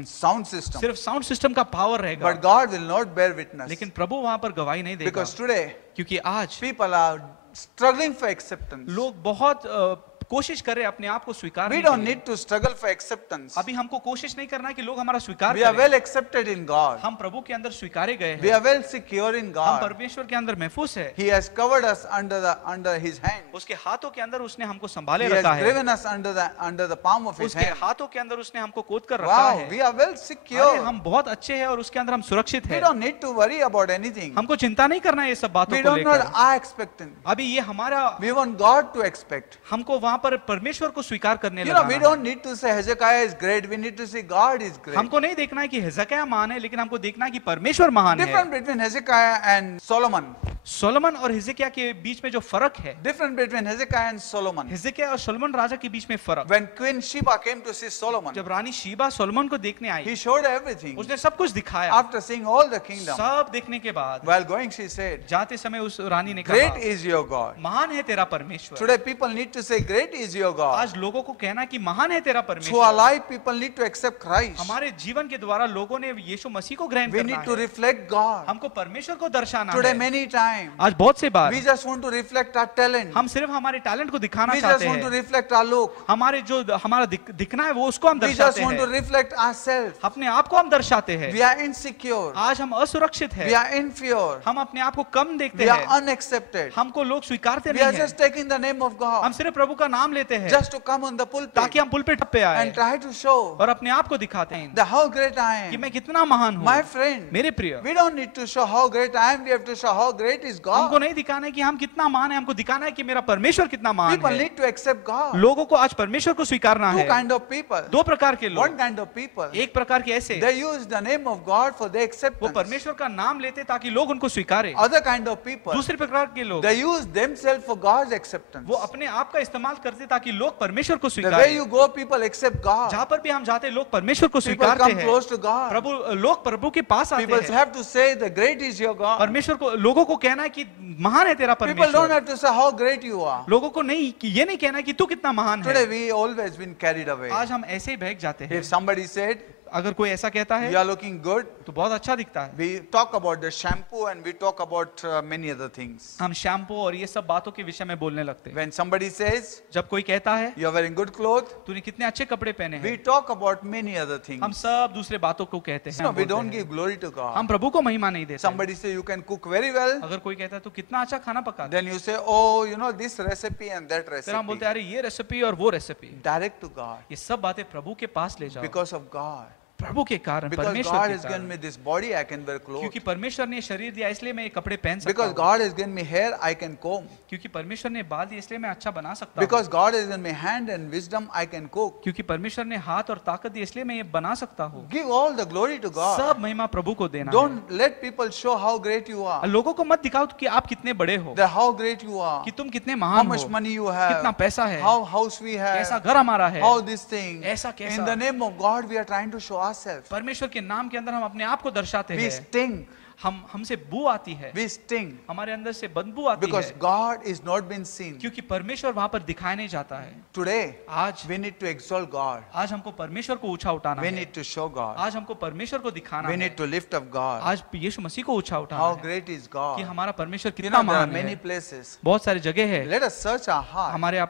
sound system. सिर्फ साउंड सिस्टम का पावर रहेगा। But God will not bear witness लेकिन प्रभु वहां पर गवाही नहीं देगा, because today क्योंकि आज people are struggling for acceptance. लोग बहुत कोशिश कर रहे हैं अपने आप को स्वीकार We करने don't के लिए। need to struggle for acceptance. अभी हमको कोशिश नहीं करना है कि लोग हमारा स्वीकार We are करें। well accepted in God. हम प्रभु के अंदर स्वीकारे गए We हैं, are well secure in हम God. परमेश्वर के अंदर महफूज है। He has covered us under His hand. उसके हाथों के अंदर उसने हमको He संभाले has रखा है, driven us under the palm of His उसके hand. हाथों के अंदर उसने हमको कोद कर रखा Wow, है। we are well अरे secure. हम बहुत अच्छे हैं और उसके अंदर हम सुरक्षित We हैं। don't need to worry about anything. हमको चिंता नहीं करना है ये सब बातों We को don't लेकर। not are expecting. अभी ये हमारा, We want God to expect. हमको वहां पर परमेश्वर को स्वीकार करने You know, लगाना we है। don't need to say Hezekiah is great. We need to say God is great. हमको नहीं देखना है कि हिजकिय्याह महान है, लेकिन हमको देखना है कि परमेश्वर महान है। Different between Hezekiah and Solomon. Solomon और हिजकिय्याह के बीच में जो फर्क है, Different between Hezekiah and Solomon. हिजकिय्याह और सोलोमन राजा के बीच में फर्क। When Queen Sheba came to see Solomon, जब रानी शीबा सोलोमन को देखने आई, he showed everything. उसने सब कुछ दिखाया। After seeing all the kingdom, सब देखने के बाद while going, she said, जाते समय उस रानी ने great कहा, is your God. महान है तेरा परमेश्वर। Today people need to say, great is your God. आज लोगों को कहना कि महान है तेरा Through our परमेश्वर। life, people need to accept Christ. हमारे जीवन के द्वारा लोगों ने यीशु मसीह को ग्रहण We करना need to है। reflect God. हमको परमेश्वर को दर्शाना Today है। many times, आज बहुत से बार we just want to reflect our talent. हम सिर्फ हमारे टैलेंट को दिखाना We just चाहते want to हैं, reflect our look. हमारे जो हमारा दिखना है वो उसको हम We just दर्शाते want to हैं, reflect ourselves. अपने आप को हम दर्शाते हैं। We are insecure. आज हम असुरक्षित We हैं, are inferior. हम अपने आप को कम देखते We are हैं, unaccepted. हमको लोग स्वीकारते We are नहीं हैं। just taking the name of हम God सिर्फ प्रभु का नाम लेते हैं just to come on the pulpit ताकि हम पुलपिट पे आए and try to show और अपने आप को दिखाते हैं the how great I कि am. मैं कितना महान हूँ। My friend, मेरे प्रिय, we don't need to show how great I am. We have to show how great is हमको God. नहीं दिखाना है कि हम कितना महान है, हमको दिखाना है कि मेरा परमेश्वर कितना महान People है। need to accept God. लोगों को आज परमेश्वर को स्वीकारना Two है। kind of people. दो प्रकार के One लोग, kind of people, एक प्रकार के ऐसे they use the name of God for their वो acceptance. परमेश्वर का नाम लेते ताकि लोग उनको स्वीकारे। Other kind of people, दूसरे प्रकार के लोग they use themselves for God's acceptance. वो अपने आप का इस्तेमाल करते ताकि लोग परमेश्वर को The way स्वीकारे। you go, people accept God. जहाँ पर भी हम जाते हैं लोग परमेश्वर को People स्वीकारते come हैं। close to God. लोग प्रभु के पास आते People हैं। have to say the great is your God. परमेश्वर को, लोगों को कहना है कि महान है तेरा People don't परमेश्वर। have to say how great you are. लोगों को नहीं कि ये नहीं कहना कि तू कितना महान Today है। we always been carried away. आज हम ऐसे ही बहक जाते हैं। If somebody said अगर कोई ऐसा कहता है you are looking good, तो बहुत अच्छा दिखता है। we talk about the shampoo and we talk about many other things. हम शैम्पू और ये सब बातों के विषय में बोलने लगते हैं। When somebody says जब कोई कहता है you are wearing good clothes, तूने कितने अच्छे कपड़े पहने we हैं, talk about many other things. हम सब दूसरे बातों को कहते हैं। No, we बोलते don't हैं। give glory to God. हम प्रभु को महिमा नहीं देते। Somebody say you can cook very well, अगर कोई कहता है तू कितना अच्छा खाना पकाता है, then you say, oh, you know this recipe and that फिर हम बोलते recipe. हैं अरे ये रेसिपी और वो रेसिपी। Direct to God ये सब बातें प्रभु के पास ले जाओ। because of God. प्रभु के कारण, Because परमेश्वर God के has given कारण। me this body, I can wear clothes. क्योंकि परमेश्वर ने शरीर दिया इसलिए मैं ये कपड़े पहन सकता Because हूँ। God has given me hair, I can comb. क्योंकि परमेश्वर ने बाल दिए इसलिए मैं अच्छा बना सकता हूँ। Because God has given me hand and wisdom, I can cook. क्योंकि परमेश्वर ने हाथ और ताकत दी इसलिए मैं ये बना सकता हूँ। Give all the glory to God. सब महिमा प्रभु को देना है। Don't let people show how great you are, लोगों को मत दिखाओ कि आप कितने बड़े हो, that how great you are, कि तुम कितने how महान much हो, money you कितना have, पैसा है, how house we कैसा have, घर हमारा है, how this thing. ऐसा कैसा। In the name of God, we are trying to show ourselves. परमेश्वर के नाम के अंदर हम अपने आप को दर्शाते We हैं। stink. हमसे बू आती है, We sting हमारे अंदर से बदबू आती because है, God is not been seen. क्योंकि परमेश्वर वहां पर दिखाया नहीं जाता है। Today, आज we need to exalt God. आज हमको परमेश्वर को ऊंचा उठाना We है, need to show God. आज हमको परमेश्वर को दिखाना We है, need to lift up God. आज यीशु मसीह को ऊंचा उठाना How है great is कि God. हमारा परमेश्वर You कितना know, there are महान many है। places. बहुत सारी जगह है Let us search our heart हमारे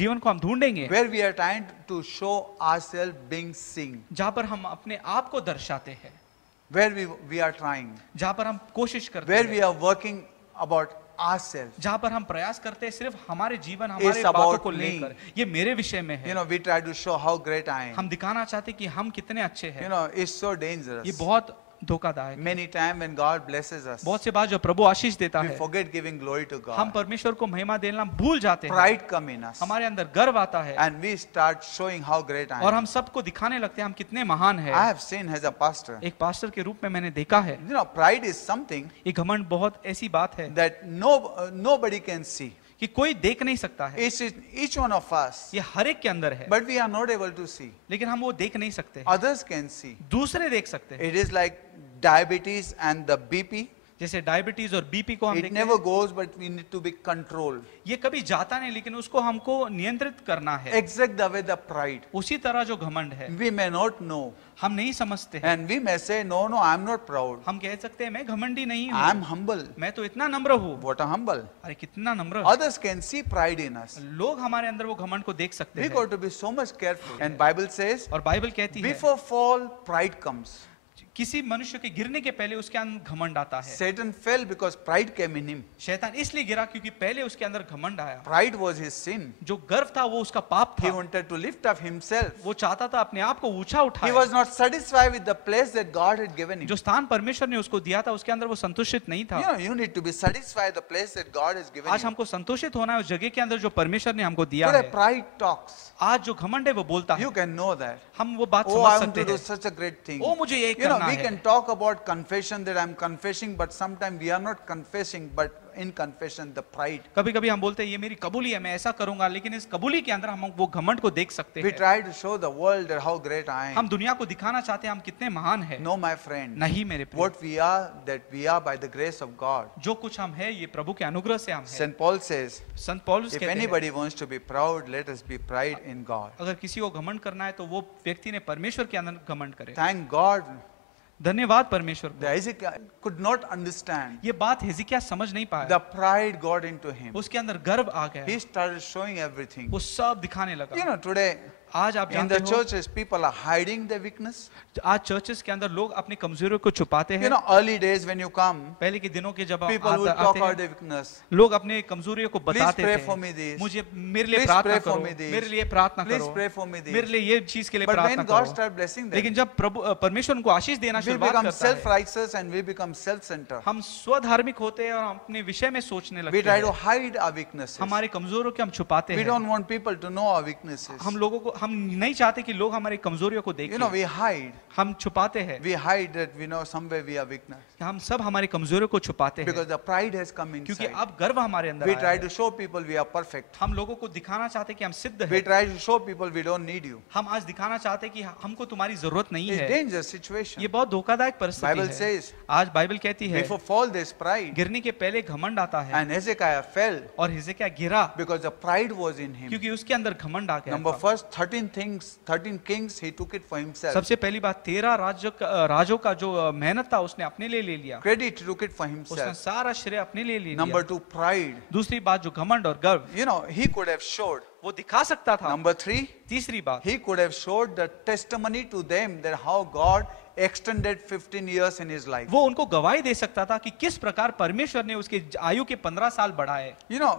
जीवन को हम ढूंढेंगे where we are trying to show ourselves being seen. जहाँ पर हम अपने आप को दर्शाते हैं, Where we are trying. जहाँ पर हम कोशिश करते Where हैं, we are working about ourselves. जहाँ पर हम प्रयास करते हैं सिर्फ हमारे जीवन हमारे about बातों को me. लेकर, ये मेरे विषय में You है। know, we try to show how great I am. हम दिखाना चाहते हैं कि हम कितने अच्छे You हैं। know, it's so ये dangerous. बहुत धोखादायक है। Many times when God blesses us, बहुत से बार जो प्रभु आशीष देता we है, forget giving glory to हम God. परमेश्वर को महिमा देना भूल जाते हैं, Pride come in us. हमारे अंदर गर्व आता है And we start showing how great I और am. हम सबको दिखाने लगते हैं हम कितने महान I हैं। have seen as a pastor. एक पास्टर के रूप में मैंने देखा है, You know, pride is something ये घमंड बहुत ऐसी बात है that nobody can see. कि कोई देख नहीं सकता है, Each one of us. ये हर एक के अंदर है, But we are not able to see. लेकिन हम वो देख नहीं सकते, Others can see. दूसरे देख सकते हैं। It is like diabetes and the BP. जैसे डायबिटीज और बीपी को हम It देखते never हैं, goes, but we need to be controlled. ये कभी जाता नहीं, लेकिन उसको हमको नियंत्रित करना है। Exact the way the pride. उसी तरह जो घमंड है, We may not know. हम नहीं समझते हैं, And we may say, no, I'm not proud. हम कह सकते हैं मैं घमंडी नहीं I'm हूँ, humble. मैं तो इतना नम्र हूँ। What a humble. अरे कितना नम्र, Others can see pride in us. लोग हमारे अंदर वो घमंड को देख सकते We हैं। got to be so much careful. And Bible says, और बाइबल कहती है before fall, pride comes. किसी मनुष्य के गिरने के पहले उसके अंदर घमंड आता है। Satan fell because pride came in him. शैतान इसलिए गिरा क्योंकि पहले उसके अंदर घमंड आया। Pride was his sin. जो गर्व था वो उसका पाप He था, wanted to lift up himself. वो चाहता था अपने आप को ऊंचा He उठाए। was not satisfied with the place that God had given him. जो स्थान परमेश्वर ने उसको दिया था उसके अंदर वो संतुष्टित नहीं था। You know, you need to be satisfied with the place that God has given आज you. हमको संतुष्टित होना है उस जगह के अंदर जो परमेश्वर ने हमको दिया Today है। pride talks. आज जो घमंड है वो बोलता है, You can know that. हम वो बात Oh, समझ I want सकते to do हैं। such a great thing. ओ मुझे ये You know, करना we है। can talk about confession that I'm confessing, but sometimes we are not confessing, but in confession, the pride. कभी कभी हम बोलते हैं ये मेरी कबूली है, मैं ऐसा करूंगा, लेकिन इस कबूली के अंदर हम वो घमंड को देख सकते We हैं। try to show the world that how great I हम am. दुनिया को दिखाना चाहते हैं हम कितने महान हैं। No, my friend. नहीं मेरे प्रिय, What we are, that we are by the grace of God. जो कुछ हम है ये प्रभु के अनुग्रह से हम हैं। St. Paul says, संत पौलुस if कहते हैं anybody wants to be proud, let us be pride in God. अगर किसी को घमंड करना है तो वो व्यक्ति ने परमेश्वर के अंदर घमंड करे। Thank God धन्यवाद परमेश्वर को। that Hezekiah could not understand ये बात हिजकिय्याह समझ नहीं पाया, the pride got into him. उसके अंदर गर्व आ गया, He started showing everything. वो सब दिखाने लगा। You know, today आज आप in जानते the हो churches, people are hiding their weakness. आज चर्चेस के अंदर लोग अपनी कमजोरियों को छुपाते You हैं। know, early days when you come, पहले के दिनों के जब हम people would talk आते about हैं, their weakness. लोग अपने कमजोरियों को Please बताते pray थे, for me this. मुझे मेरे लिए Please प्रार्थना pray for करो, me this. मेरे लिए प्रार्थना Please करो, pray for me this. मेरे लिए ये चीज के लिए But प्रार्थना when God करो। started blessing them, लेकिन जब प्रभु परमेश्वर उनको आशीष देना we शुरुआत become करता है, self-righteous and we become self-centered. हम स्वधार्मिक होते हैं और हम अपने विषय में सोचने We लगते try to हैं। hide our weaknesses. हमारे कमजोरियों को हम छुपाते We हैं। don't want people to know our weaknesses. हम लोगों को हम नहीं चाहते कि लोग हमारी कमजोरियों को You know, देखें, we hide. हम छुपाते हैं। We hide that we know somewhere we are weakness. हम सब हमारी कमजोरियों को छुपाते हैं Because the pride has come क्योंकि inside. अब गर्व हमारे अंदर We आया try है। to show people we are perfect. हम लोगों को दिखाना चाहते हैं कि हम सिद्ध We हैं। try to show people we don't need you. हम आज दिखाना चाहते हैं कि हमको तुम्हारी जरूरत नहीं It's है। dangerous situation. ये बहुत धोखादायक परिस्थिति Bible है। says, आज बाइबल कहती है before fall there's pride. गिरने के पहले घमंड आता है And Hezekiah fell और हिजकिय्याह गिरा because the pride was in him. क्योंकि उसके अंदर घमंड आ गया Number था। first, 13 kings, he took it for himself. सबसे पहली बात 13 राजों का जो मेहनत था उसने अपने लिए ले लिया, Credit, he took it for उसने himself. सारा श्रेय अपने लिए ले Number लिया। 2, pride. दूसरी बात जो घमंड और गर्व, You know, he could have showed. वो दिखा सकता था। Number 3, तीसरी बात, he could have showed the testimony to them that how God extended 15 years in his life. वो उनको गवाही दे सकता था कि किस प्रकार परमेश्वर ने उसके आयु के 15 साल बढ़ाए। You know,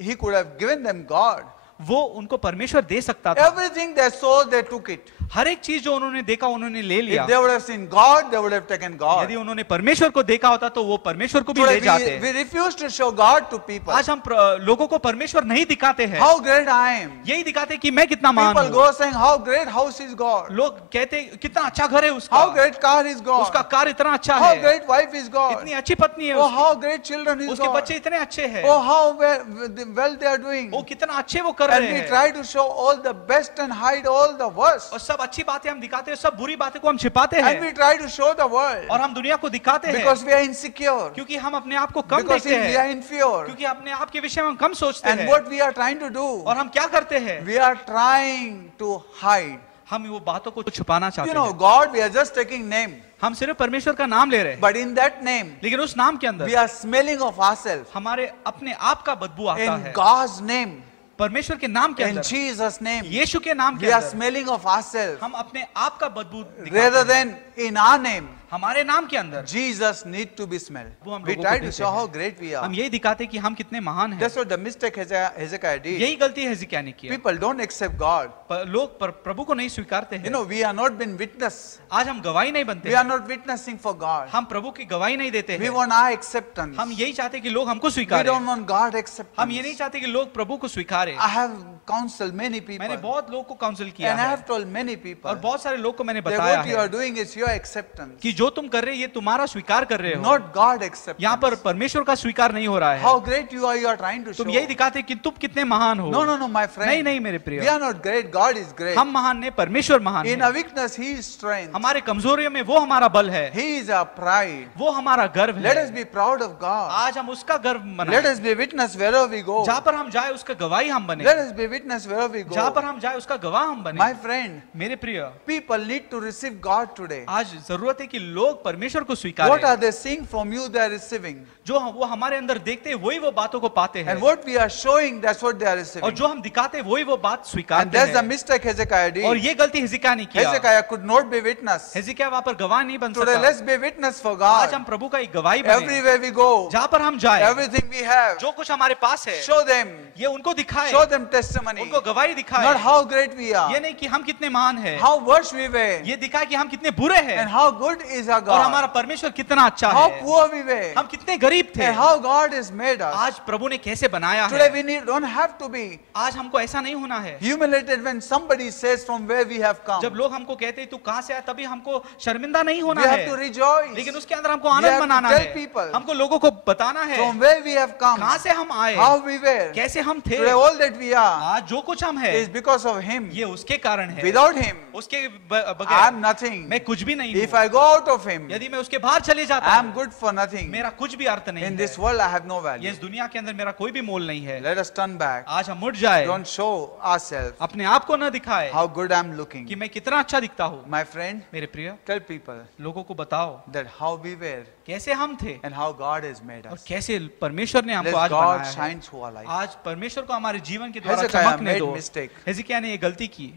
he could have given them God. वो उनको परमेश्वर दे सकता था। Everything they saw, they took it. हर एक चीज जो उन्होंने देखा उन्होंने ले लिया। If they would have seen God, they would have taken God. यदि उन्होंने परमेश्वर को देखा होता तो वो परमेश्वर को भी ले Today जाते। we refuse to show God to people. आज हम लोगों को परमेश्वर नहीं दिखाते हैं, How great I am. यही दिखाते कि मैं कितना महान People हूँ। go saying how great house is God. लोग कहते कितना अच्छा घर है उसका, How great car is उसका God. कार इतना अच्छा How है, great wife is God. इतनी अच्छी पत्नी है Oh, उसकी, how great children is उसके God. बच्चे इतने अच्छे हैं, Oh, how well they are doing. वो कितना अच्छे वो कर कर And रहे we हैं try to show all the best and hide all the worst. और सब अच्छी बातें हम दिखाते हैं, सब बुरी बातें को हम छिपाते And we हैं try to show the world और हम दुनिया को दिखाते हैं because we are insecure, क्योंकि हम अपने आप को कम because देखते we हैं, are inferior. क्योंकि अपने आप के विषय में हम कम सोचते And हैं। what we are trying to do, और हम क्या करते हैं, we are trying to hide. हम वो बातों को छुपाना चाहते You know, हैं। God, we are just taking name. हम सिर्फ परमेश्वर का नाम ले रहे हैं, But in that name, लेकिन उस नाम के अंदर we are smelling of ourselves. हमारे अपने आप का बदबू आता In है। God's name, परमेश्वर के नाम के in अंदर, Jesus' name, यीशु के नाम के we are अंदर smelling of ourselves. हम अपने आप का बदबू Rather दिखाते हैं। than in our name, हमारे नाम के अंदर Jesus need to be smelled. वो हम We लोगों try को to देते show how हैं। great we are. हम यही दिखाते हैं कि हम कितने महान हैं। That's what the mistake Hezekiah did. यही गलती हिजकिय्याह ने किया। People don't accept God. लोग प्रभु को नहीं स्वीकारते You हैं। know, we are not been witness. आज हम गवाही नहीं बनते We are हैं। not witnessing for God. हम प्रभु की गवाही नहीं देते We हैं। want our acceptance. हम यही चाहते हैं कि लोग हमको We स्वीकारें। don't want God हम ये acceptance. नहीं चाहते कि लोग प्रभु को स्वीकारें। I have counseled many people, मैंने and बहुत लोग को काउंसिल किया I है have told many people और बहुत सारे लोग को मैंने that बताया what you are है doing is your acceptance, कि जो तुम कर रहे हो ये तुम्हारा स्वीकार कर रहे हो, not God acceptance. यहाँ पर परमेश्वर का स्वीकार नहीं हो रहा है। How great you are trying to show. तुम यही दिखाते कि तुम कितने महान हो। No, no, no, my friend. नहीं नहीं मेरे We प्रिय, are not great. God is great. हम महान नहीं, परमेश्वर महान In है। our weakness, He is strength. हमारे कमजोरियों में वो हमारा बल है, He is our pride. वो हमारा गर्व Let us है। be proud of God. आज हम उसका गर्व Let मनाएं। us be witness wherever we go. जहाँ पर हम जाए उसका गवाही हम बने। Let us be witness wherever we जहाँ go. पर हम जाए उसका गवाह हम बने। My friend, मेरे प्रिय, people need to receive God today. आज जरूरत है कि लोग परमेश्वर को What स्वीकारें। are they seeing from you? They are receiving. जो वो हमारे अंदर देखते हैं वही वो बातों को पाते हैं, And what we are showing, that's what they are और receiving. जो हम दिखाते हैं वही वो बात And स्वीकारते that's the हैं। mistake Hezekiah और did. ये गलती हिजकिय्याह ने किया। Hezekiah could not be witness. हिजकिय्याह वहाँ पर गवाह नहीं बन Today, सका। let's be witness for आज हम God. प्रभु का एक गवाही बने। Everywhere we go, जहाँ पर हम जाए, everything we have, जो कुछ हमारे पास है, show them, ये उनको दिखाए, show them testimony. उनको गवाही दिखाए। Not how great we ये are, नहीं कि हम कितने महान हैं, how worse we were, ये दिखाए कि हम कितने बुरे हैं and how good is our और हमारा God. परमेश्वर कितना अच्छा How है, poor we were, हम कितने गरीब थे। and how God has made us. आज प्रभु ने कैसे बनाया Today है। we don't have to be आज हमको ऐसा नहीं होना है। humiliated when somebody says from where we have come. जब लोग हमको कहते हैं तू कहाँ से आया, तभी हमको शर्मिंदा नहीं होना We है, have to rejoice लेकिन उसके अंदर हमको We आनंद have to मनाना tell है। people हमको लोगों को बताना है from where we have come, कहाँ से हम आए, how we were. कैसे हम थे। Today all that we are आज जो कुछ हम है is because of Him. ये उसके कारण है। Without Him, उसके I बगैर am nothing. मैं कुछ भी नहीं If हूँ। I go out of Him, यदि मैं उसके बाहर चले जाता I am हूँ, good for nothing. मेरा कुछ भी अर्थ नहीं In है। this world, I have no ये value. इस दुनिया के अंदर मेरा कोई भी मोल नहीं है। Let us turn back. आज हम मुड़ जाए, Don't show ourselves अपने आप को न दिखाए how good I am कि looking. मैं कितना अच्छा दिखता हूँ। My friend, मेरे प्रिय, tell people लोगों को बताओ that how we were कैसे हम थे and how God has made और us. कैसे परमेश्वर ने हमको Let आज God बनाया है। shine through our life. आज परमेश्वर को हमारे जीवन के द्वारा Hezekiah चमकने made दो। mistake. हिजकिय्याह ने ये गलती की,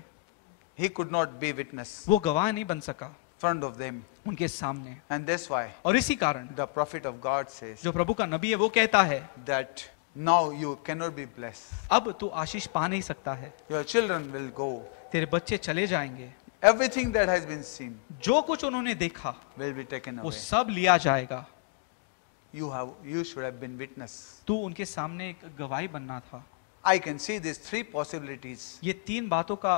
He could not be witness वो गवाह नहीं बन सका in front of them. उनके सामने, And that's why और इसी कारण the prophet of God says जो प्रभु का नबी है वो कहता है that now you cannot be blessed. अब तू आशीष पा नहीं सकता है, Your children will go. तेरे बच्चे चले जाएंगे, Everything that has been seen जो कुछ उन्होंने देखा will be taken वो away. सब लिया जाएगा। You should have been witness. तू उनके सामने एक गवाही बनना था। I can see these three possibilities ये तीन बातों का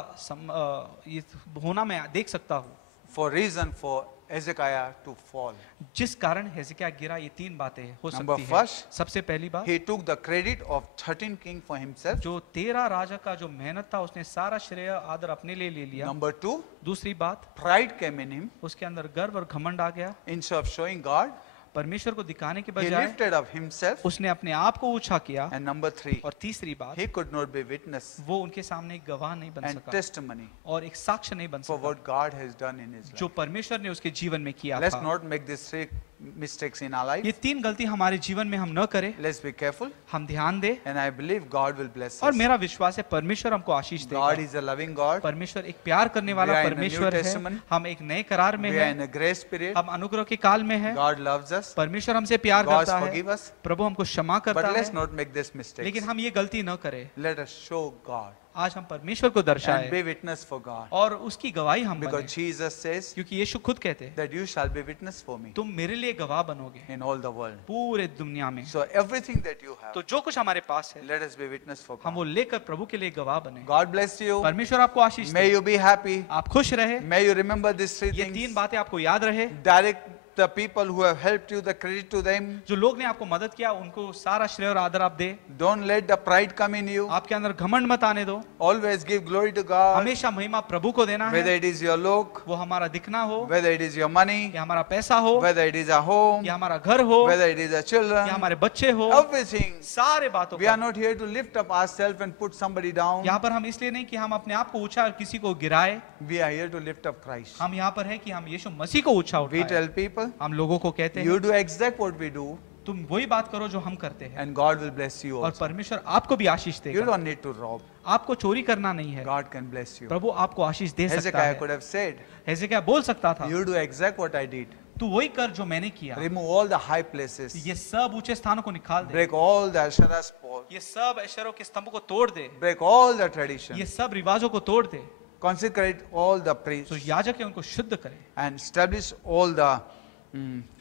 ये होना मैं देख सकता हूँ। for reason for Hezekiah to fall. जिस कारण हिजकिय्याह गिरा, ये तीन बातें हो Number सकती है। first, सबसे पहली बात, He took the credit of 13 king for himself. जो 13 राजा का जो मेहनत था उसने सारा श्रेय आदर अपने लिए ले लिया। Number two, दूसरी बात, pride came in him. उसके अंदर गर्व और घमंड आ गया। Instead of showing God, परमेश्वर को दिखाने के he बजाय lifted up himself. उसने अपने आप को ऊंचा किया। And number three, और तीसरी बात, he could not be witness वो उनके सामने एक गवाह नहीं बन and सका testimony और एक साक्ष्य नहीं बन for सका what God has done in his जो life. परमेश्वर ने उसके जीवन में किया Let's था। not make these three mistakes in our life. ये तीन गलती हमारे जीवन में हम न करें, Let's be careful. हम ध्यान दें, And I believe God will bless और us. मेरा विश्वास है परमेश्वर हमको आशीष God देगा। is a loving God. परमेश्वर एक प्यार करने वाला We are in a परमेश्वर New है। Testament. हम एक नए करार में We are हैं, in a grace period. हम अनुग्रह के काल में हैं। God loves us. परमेश्वर हमसे प्यार God करता है, forgive us. प्रभु हमको क्षमा But करता let's है, not make this mistake. लेकिन हम ये गलती न करें। Let us show God आज हम परमेश्वर को and दर्शाएं be witness for God. और उसकी गवाही हम Because बने, Jesus says क्योंकि यीशु खुद कहते हैं that you shall be witness for me तुम मेरे लिए गवाह बनोगे in all the world. पूरे दुनिया में। So everything that you have, तो जो कुछ हमारे पास है let us be witness for हम वो God. लेकर प्रभु के लिए गवाह बने। God bless you. परमेश्वर आपको आशीष May they, you be happy. आप खुश रहे, May you remember these three ये तीन things. बातें आपको याद रहे। Direct the people who have helped you the credit to them. जो लोग ने आपको मदद किया उनको सारा श्रेय और आदर आप दे। Don't let the pride come in you. आपके अंदर घमंड मत आने दो। Always give glory to God. हमेशा महिमा प्रभु को देना Whether है, it is your look, वो हमारा दिखना हो, whether it is your money, या हमारा पैसा हो, whether it is a home, या हमारा घर हो, whether it is a children, या हमारे बच्चे हो, everything. सारे बातों We are का। not here to lift up ourselves and put somebody down. यहाँ पर हम इसलिए नहीं कि हम अपने आप को ऊंचा और किसी को गिराए, We are here to lift up Christ. हम यहाँ पर है कि हम यीशु मसीह को ऊंचा We उठाएं। tell people, हम लोगों को कहते you हैं do exact what we do, तुम वही बात करो जो हम करते हैं, and God will bless you और also. परमेश्वर आपको भी आशीष You देगा। don't need to rob. आपको चोरी करना नहीं है, God can bless you. प्रभु आपको आशीष दे सकता Hezekiah could है। have said, हेzekiah बोल सकता था, you do exact what I did. तू वही कर जो मैंने किया, Remove all the high places. ये सब ऊंचे स्थानों को निकाल दे, Break all the Asherah's pole. ये सब ऐशरों के स्तंभों को तोड़ दे, Break all the ये tradition. सब रिवाजों को तोड़ दे, Consecrate all the तो priests. याजक है उनको शुद्ध करे, And establish all the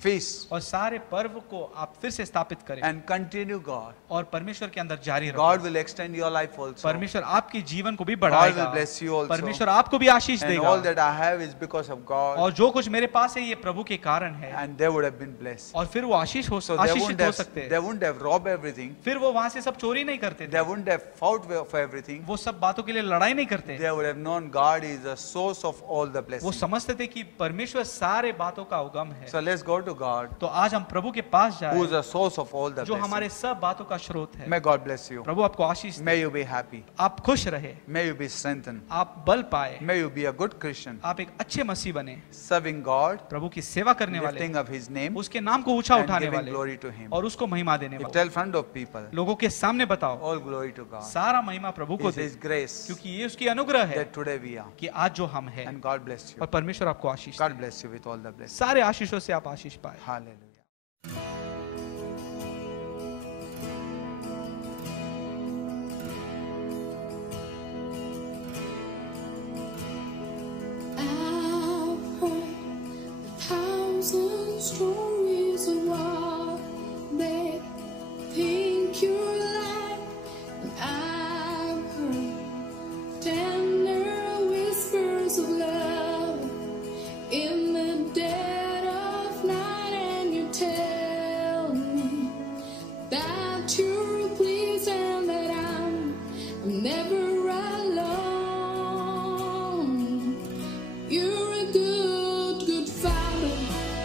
feasts. और सारे पर्व को आप फिर से स्थापित करें, And continue God. और परमेश्वर के अंदर जारी God रखें। will extend your life also. परमेश्वर आपके जीवन को भी God will बढ़ाएगा, bless you also. परमेश्वर आपको भी आशीष And all देगा, that I have is because of God. और जो कुछ मेरे पास है ये प्रभु के कारण है, And they would have been blessed. और फिर वो आशीष हो So they आशीषित wouldn't हो have, सकते they हैं, wouldn't have robbed everything. फिर वो वहां से सब चोरी नहीं करते They थे, wouldn't have fought for everything. वो सब बातों के लिए लड़ाई नहीं करते, They would have known God is the source of all the वो blessings. समझते थे कि परमेश्वर सारे बातों का उगम है। So let's go to God, तो आज हम प्रभु के पास who is जाए the source of all the जो हमारे blessings. सब बातों का स्रोत है। May God bless you. प्रभु आपको आशीष दे, May you be happy. आप खुश रहे, May you be strengthened. आप बल पाए, May you be a good Christian, आप एक अच्छे मसीह बने, serving God, प्रभु की सेवा करने वाले, lifting up His name, उसके नाम को ऊंचा and उठाने giving वाले, glory to Him. और उसको महिमा देने You वाले। tell front of people, लोगों के सामने बताओ, all glory to God. सारा महिमा प्रभु को It's दे, His grace क्योंकि ये उसकी अनुग्रह है that today we are. कि आज जो हम हैं, And God bless you. और परमेश्वर आपको आशीष God they. bless you with all the blessings. सारे आशीषों से आप आशीष पाए। Hallelujah. I've heard 1,000 stories of what they think you're like, and I've heard tender whispers of love in the dead of night, and you tell me that you're pleased and that I'm never alone. You're a good, good father.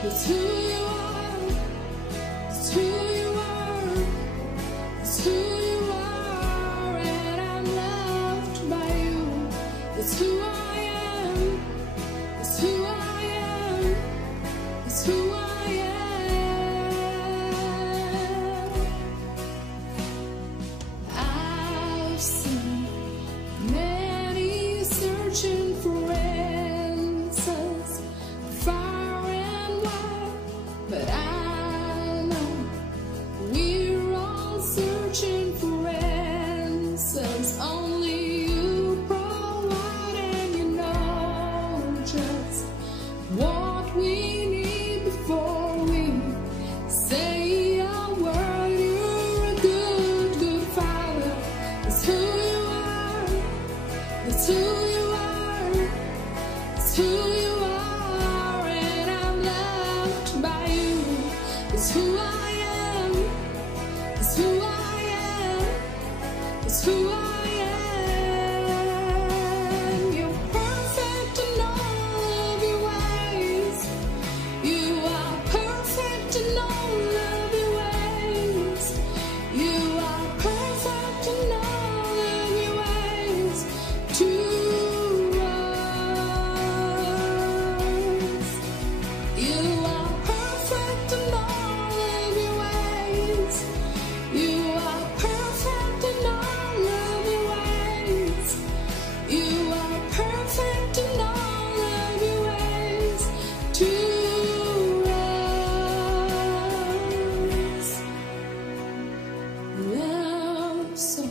That's who you are. That's who you are. That's who you are. And I'm loved by you. That's who I am. That's who I am. That's who I am. I've seen many searching for answers far and wide, but I know we're all searching for answers. Only you provide, and you know just what we need before we say a word. You're a good, good father. That's who you are. That's who you are. That's who you are. And I'm loved by you. That's who I am. That's who I am. That's who I am. You're perfect in all of your ways. You are perfect in all of your ways. You are perfect in all of your ways to us. You are perfect in all of your ways. You are perfect in all of your ways. You are perfect in all of your ways to us. Love so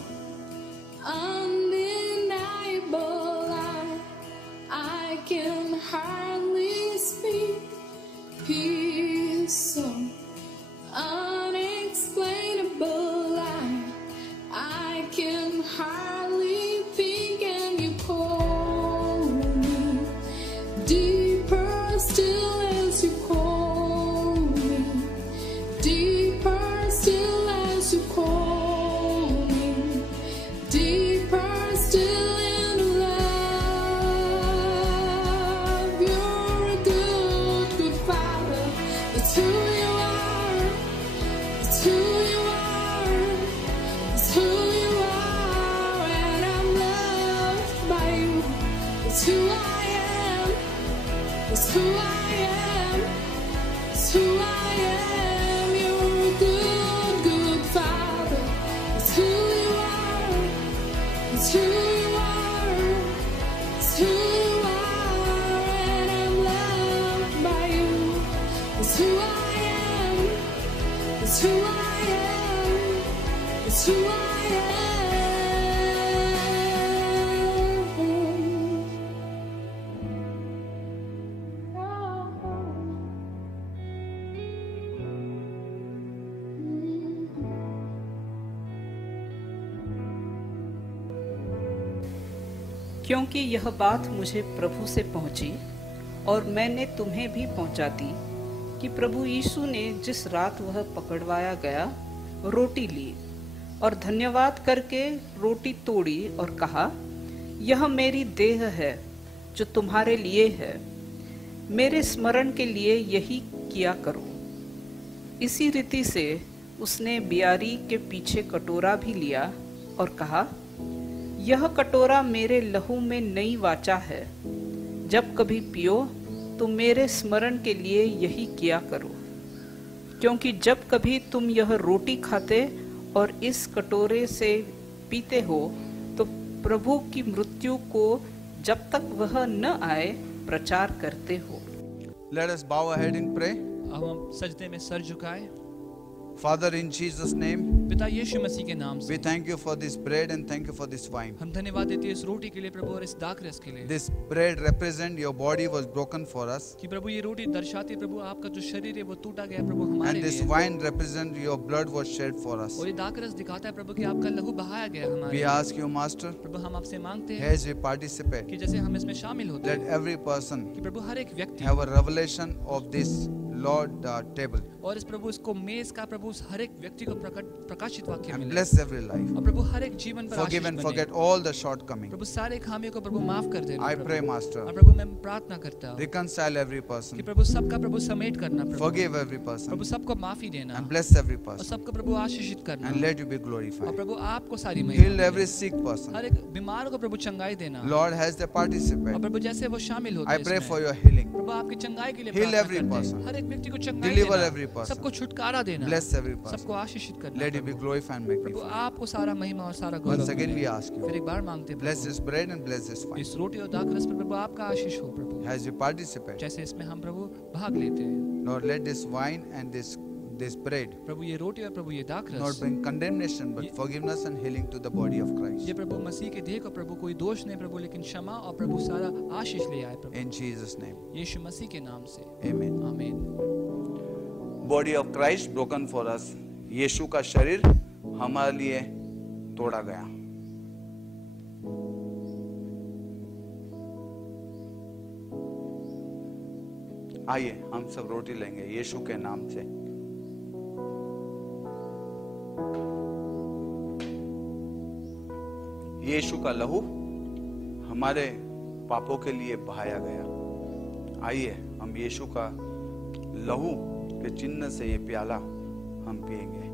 undeniable, I can hardly speak. Peace so unexplainable, I can hardly think, and you call me deeper still as you call It's who I am. It's who I am. It's who I am. You're a good, good Father. It's who you are. It's who you are. It's who you are. And I'm loved by you. It's who I am. It's who I am. It's who I am. क्योंकि यह बात मुझे प्रभु से पहुंची और मैंने तुम्हें भी पहुंचा दी कि प्रभु यीशु ने जिस रात वह पकड़वाया गया रोटी ली और धन्यवाद करके रोटी तोड़ी और कहा, यह मेरी देह है जो तुम्हारे लिए है, मेरे स्मरण के लिए यही किया करो। इसी रीति से उसने बियारी के पीछे कटोरा भी लिया और कहा, यह कटोरा मेरे लहू में नई वाचा है, जब कभी पियो तो मेरे स्मरण के लिए यही किया करो। क्योंकि जब कभी तुम यह रोटी खाते और इस कटोरे से पीते हो तो प्रभु की मृत्यु को जब तक वह न आए प्रचार करते हो। Let us bow our head and pray. अब हम सजदे में sir झुकाएं। Father, in Jesus' name, पिता यीशु मसीह के नाम we से thank you for this bread and thank you for this wine. हम धन्यवाद देते हैं इस रोटी के लिए प्रभु और इस दाखरस के लिए This bread represent your body was broken for us, कि प्रभु ये रोटी दर्शाती है प्रभु आपका जो शरीर है वो टूटा गया प्रभु हमारे and this लिए wine represent your blood was shed for us. और ये दाखरस दिखाता है प्रभु कि आपका लहू बहाया गया हमारे We लिए। ask you, Master, प्रभु हम आपसे मांगते हैं as we participate, कि जैसे हम इसमें शामिल होते let हैं every person कि प्रभु हर एक व्यक्ति have a revelation of this Lord table और इस प्रभु इसको मेज का प्रभु हर एक व्यक्ति को प्रकाशित वाक्य and मिले bless every life. और प्रभु हर एक जीवन पर Forgive आशीष and बने। forget all the shortcomings. प्रभु सारे खामियों को प्रभु माफ कर देना I प्रभु। pray, Master, और प्रभु मैं प्रार्थना करता हूँ reconcile every कि person, प्रभु सबका प्रभु समेट करना प्रभु forgive every person, प्रभु सबको माफी देना and bless every और person, सबको प्रभु आशीषित करना and let you be और glorified. प्रभु आपको सारी Heal महिमा every sick person. हर एक बीमार को प्रभु चंगाई देना Lord, as they और participate, प्रभु जैसे वो शामिल होते I हैं pray इसमें, for your healing. प्रभु आपकी चंगाई के लिए Heal प्रार्थना every करते हैं। person. हर एक व्यक्ति को चंगाई Deliver देना every person. सबको छुटकारा देना Bless every person. सबको आशीषित करना Let you be Prabhu glorified and Prabhu magnified. आपको सारा महिमा और सारा Once गौरव again, मिले। we ask you, फिर एक बार मांगते हैं bless Prabhu, this bread and bless this wine. इस रोटी और दाखरस पर प्रभु आपका आशीष हो प्रभु As you participate, जैसे इसमें हम प्रभु भाग लेते हैं Lord, let this wine and this bread प्रभु ये रोटी और प्रभु ये not दाखरस bring condemnation but forgiveness and healing to the body of ये Christ. प्रभु मसीह के देह को प्रभु कोई दोष नहीं प्रभु लेकिन क्षमा और प्रभु सारा आशीष ले आए प्रभु In Jesus' name, यीशु मसीह के नाम से amen. आमीन। Body of Christ broken for us. यीशु का शरीर हमारे लिए तोड़ा गया। आइए हम सब रोटी लेंगे यीशु के नाम से। यीशु का लहू हमारे पापों के लिए बहाया गया। आइए हम यीशु का लहू के चिन्ह से ये प्याला हम पिएंगे।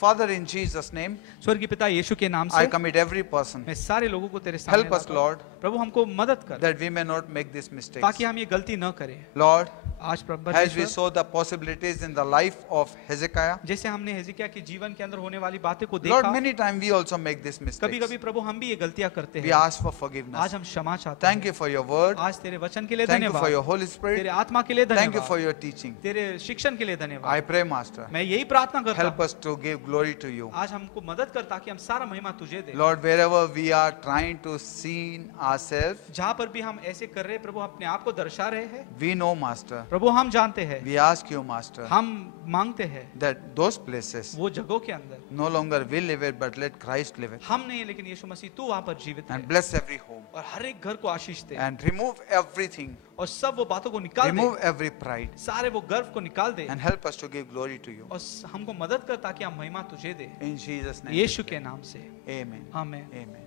Father, in Jesus' name, स्वर्गीय पिता यीशु के नाम I से commit every person. मैं सारे लोगों को तेरे सामने Help us, लाता हूं। Lord, प्रभु हमको मदद कर that we may not make these mistakes. ताकि हम ये गलती न करें। Lord, आज प्रभु as we परमेश्वर, saw the possibilities in the life of Hezekiah, जैसे हमने हिजकिय्याह के जीवन के अंदर होने वाली बातें को Lord, देखा, many times we also make these कभी mistakes. कभी प्रभु हम भी ये गलतियां करते We हैं। ask for forgiveness. आज हम क्षमा चाहते Thank हैं। you for your word. आज तेरे वचन के लिए Thank you for धन्यवाद, your Holy तेरे Spirit. आत्मा के लिए Thank you for धन्यवाद, your teaching. तेरे शिक्षण के लिए धन्यवाद। I pray, Master, मैं यही प्रार्थना करता help हूं, us to give glory to you. आज हमको मदद कर ताकि हम सारा महिमा तुझे दे। Lord, wherever we are trying to see ourselves, जहाँ पर भी हम ऐसे कर रहे हैं प्रभु अपने आप को दर्शा रहे हैं, we know, Master, प्रभु हम जानते हैं, we ask you, Master, हम मांगते हैं that those places वो जगहों के अंदर no longer we live it, but let Christ live it. हम नहीं लेकिन यीशु मसीह तू वहाँ पर जीवित है And bless every home. और हर एक घर को आशीष दे And remove everything. और सब वो बातों को निकाल Remove दे, every pride. सारे वो गर्व को निकाल दे And help us to give glory to you. और हमको मदद कर ताकि हम महिमा तुझे दे In Jesus' name. यीशु के नाम से Amen. आमीन। Amen.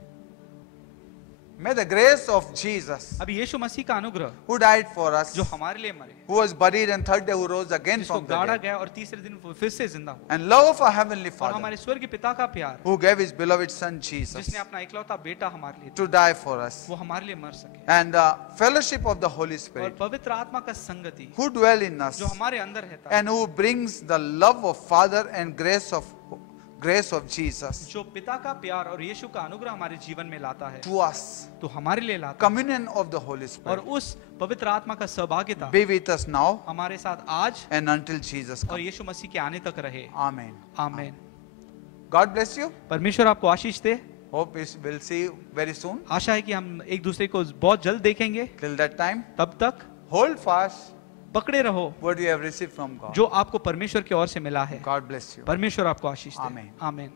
May the grace of Jesus, अभी यीशु मसीह का अनुग्रह who died for us, जो हमारे लिए मरे, who was buried and third day who rose again जिसको from the गाड़ा dead, गया और तीसरे दिन वो फिर से जिंदा हुआ, and love of our heavenly और Father, हमारे स्वर्गीय पिता का प्यार, who gave his beloved Son Jesus जिसने अपना इकलौता बेटा हमारे लिए to die for us, वो हमारे लिए मर सके, and the fellowship of the Holy और Spirit, पवित्र आत्मा का संगति who dwell in us, जो हमारे अंदर रहता है, and who brings the love of Father and grace of Jesus जो पिता का प्यार और यीशु का अनुग्रह हमारे जीवन में लाता है, to us, तो हमारे लिए लाता है, communion of the Holy और Spirit, उस पवित्र आत्मा का सहभागिता be with us now हमारे साथ आज and until Jesus और comes. यीशु मसीह के आने तक रहे। Amen. आमीन। God bless you. परमेश्वर आपको आशीष दे। Hope we'll see you very soon. आशा है कि हम एक दूसरे को बहुत जल्द देखेंगे। Till that time, तब तक hold fast पकड़े रहो what you have received from God. जो आपको परमेश्वर की ओर से मिला है। God bless you. परमेश्वर आपको आशीष दे। आमीन। आमीन।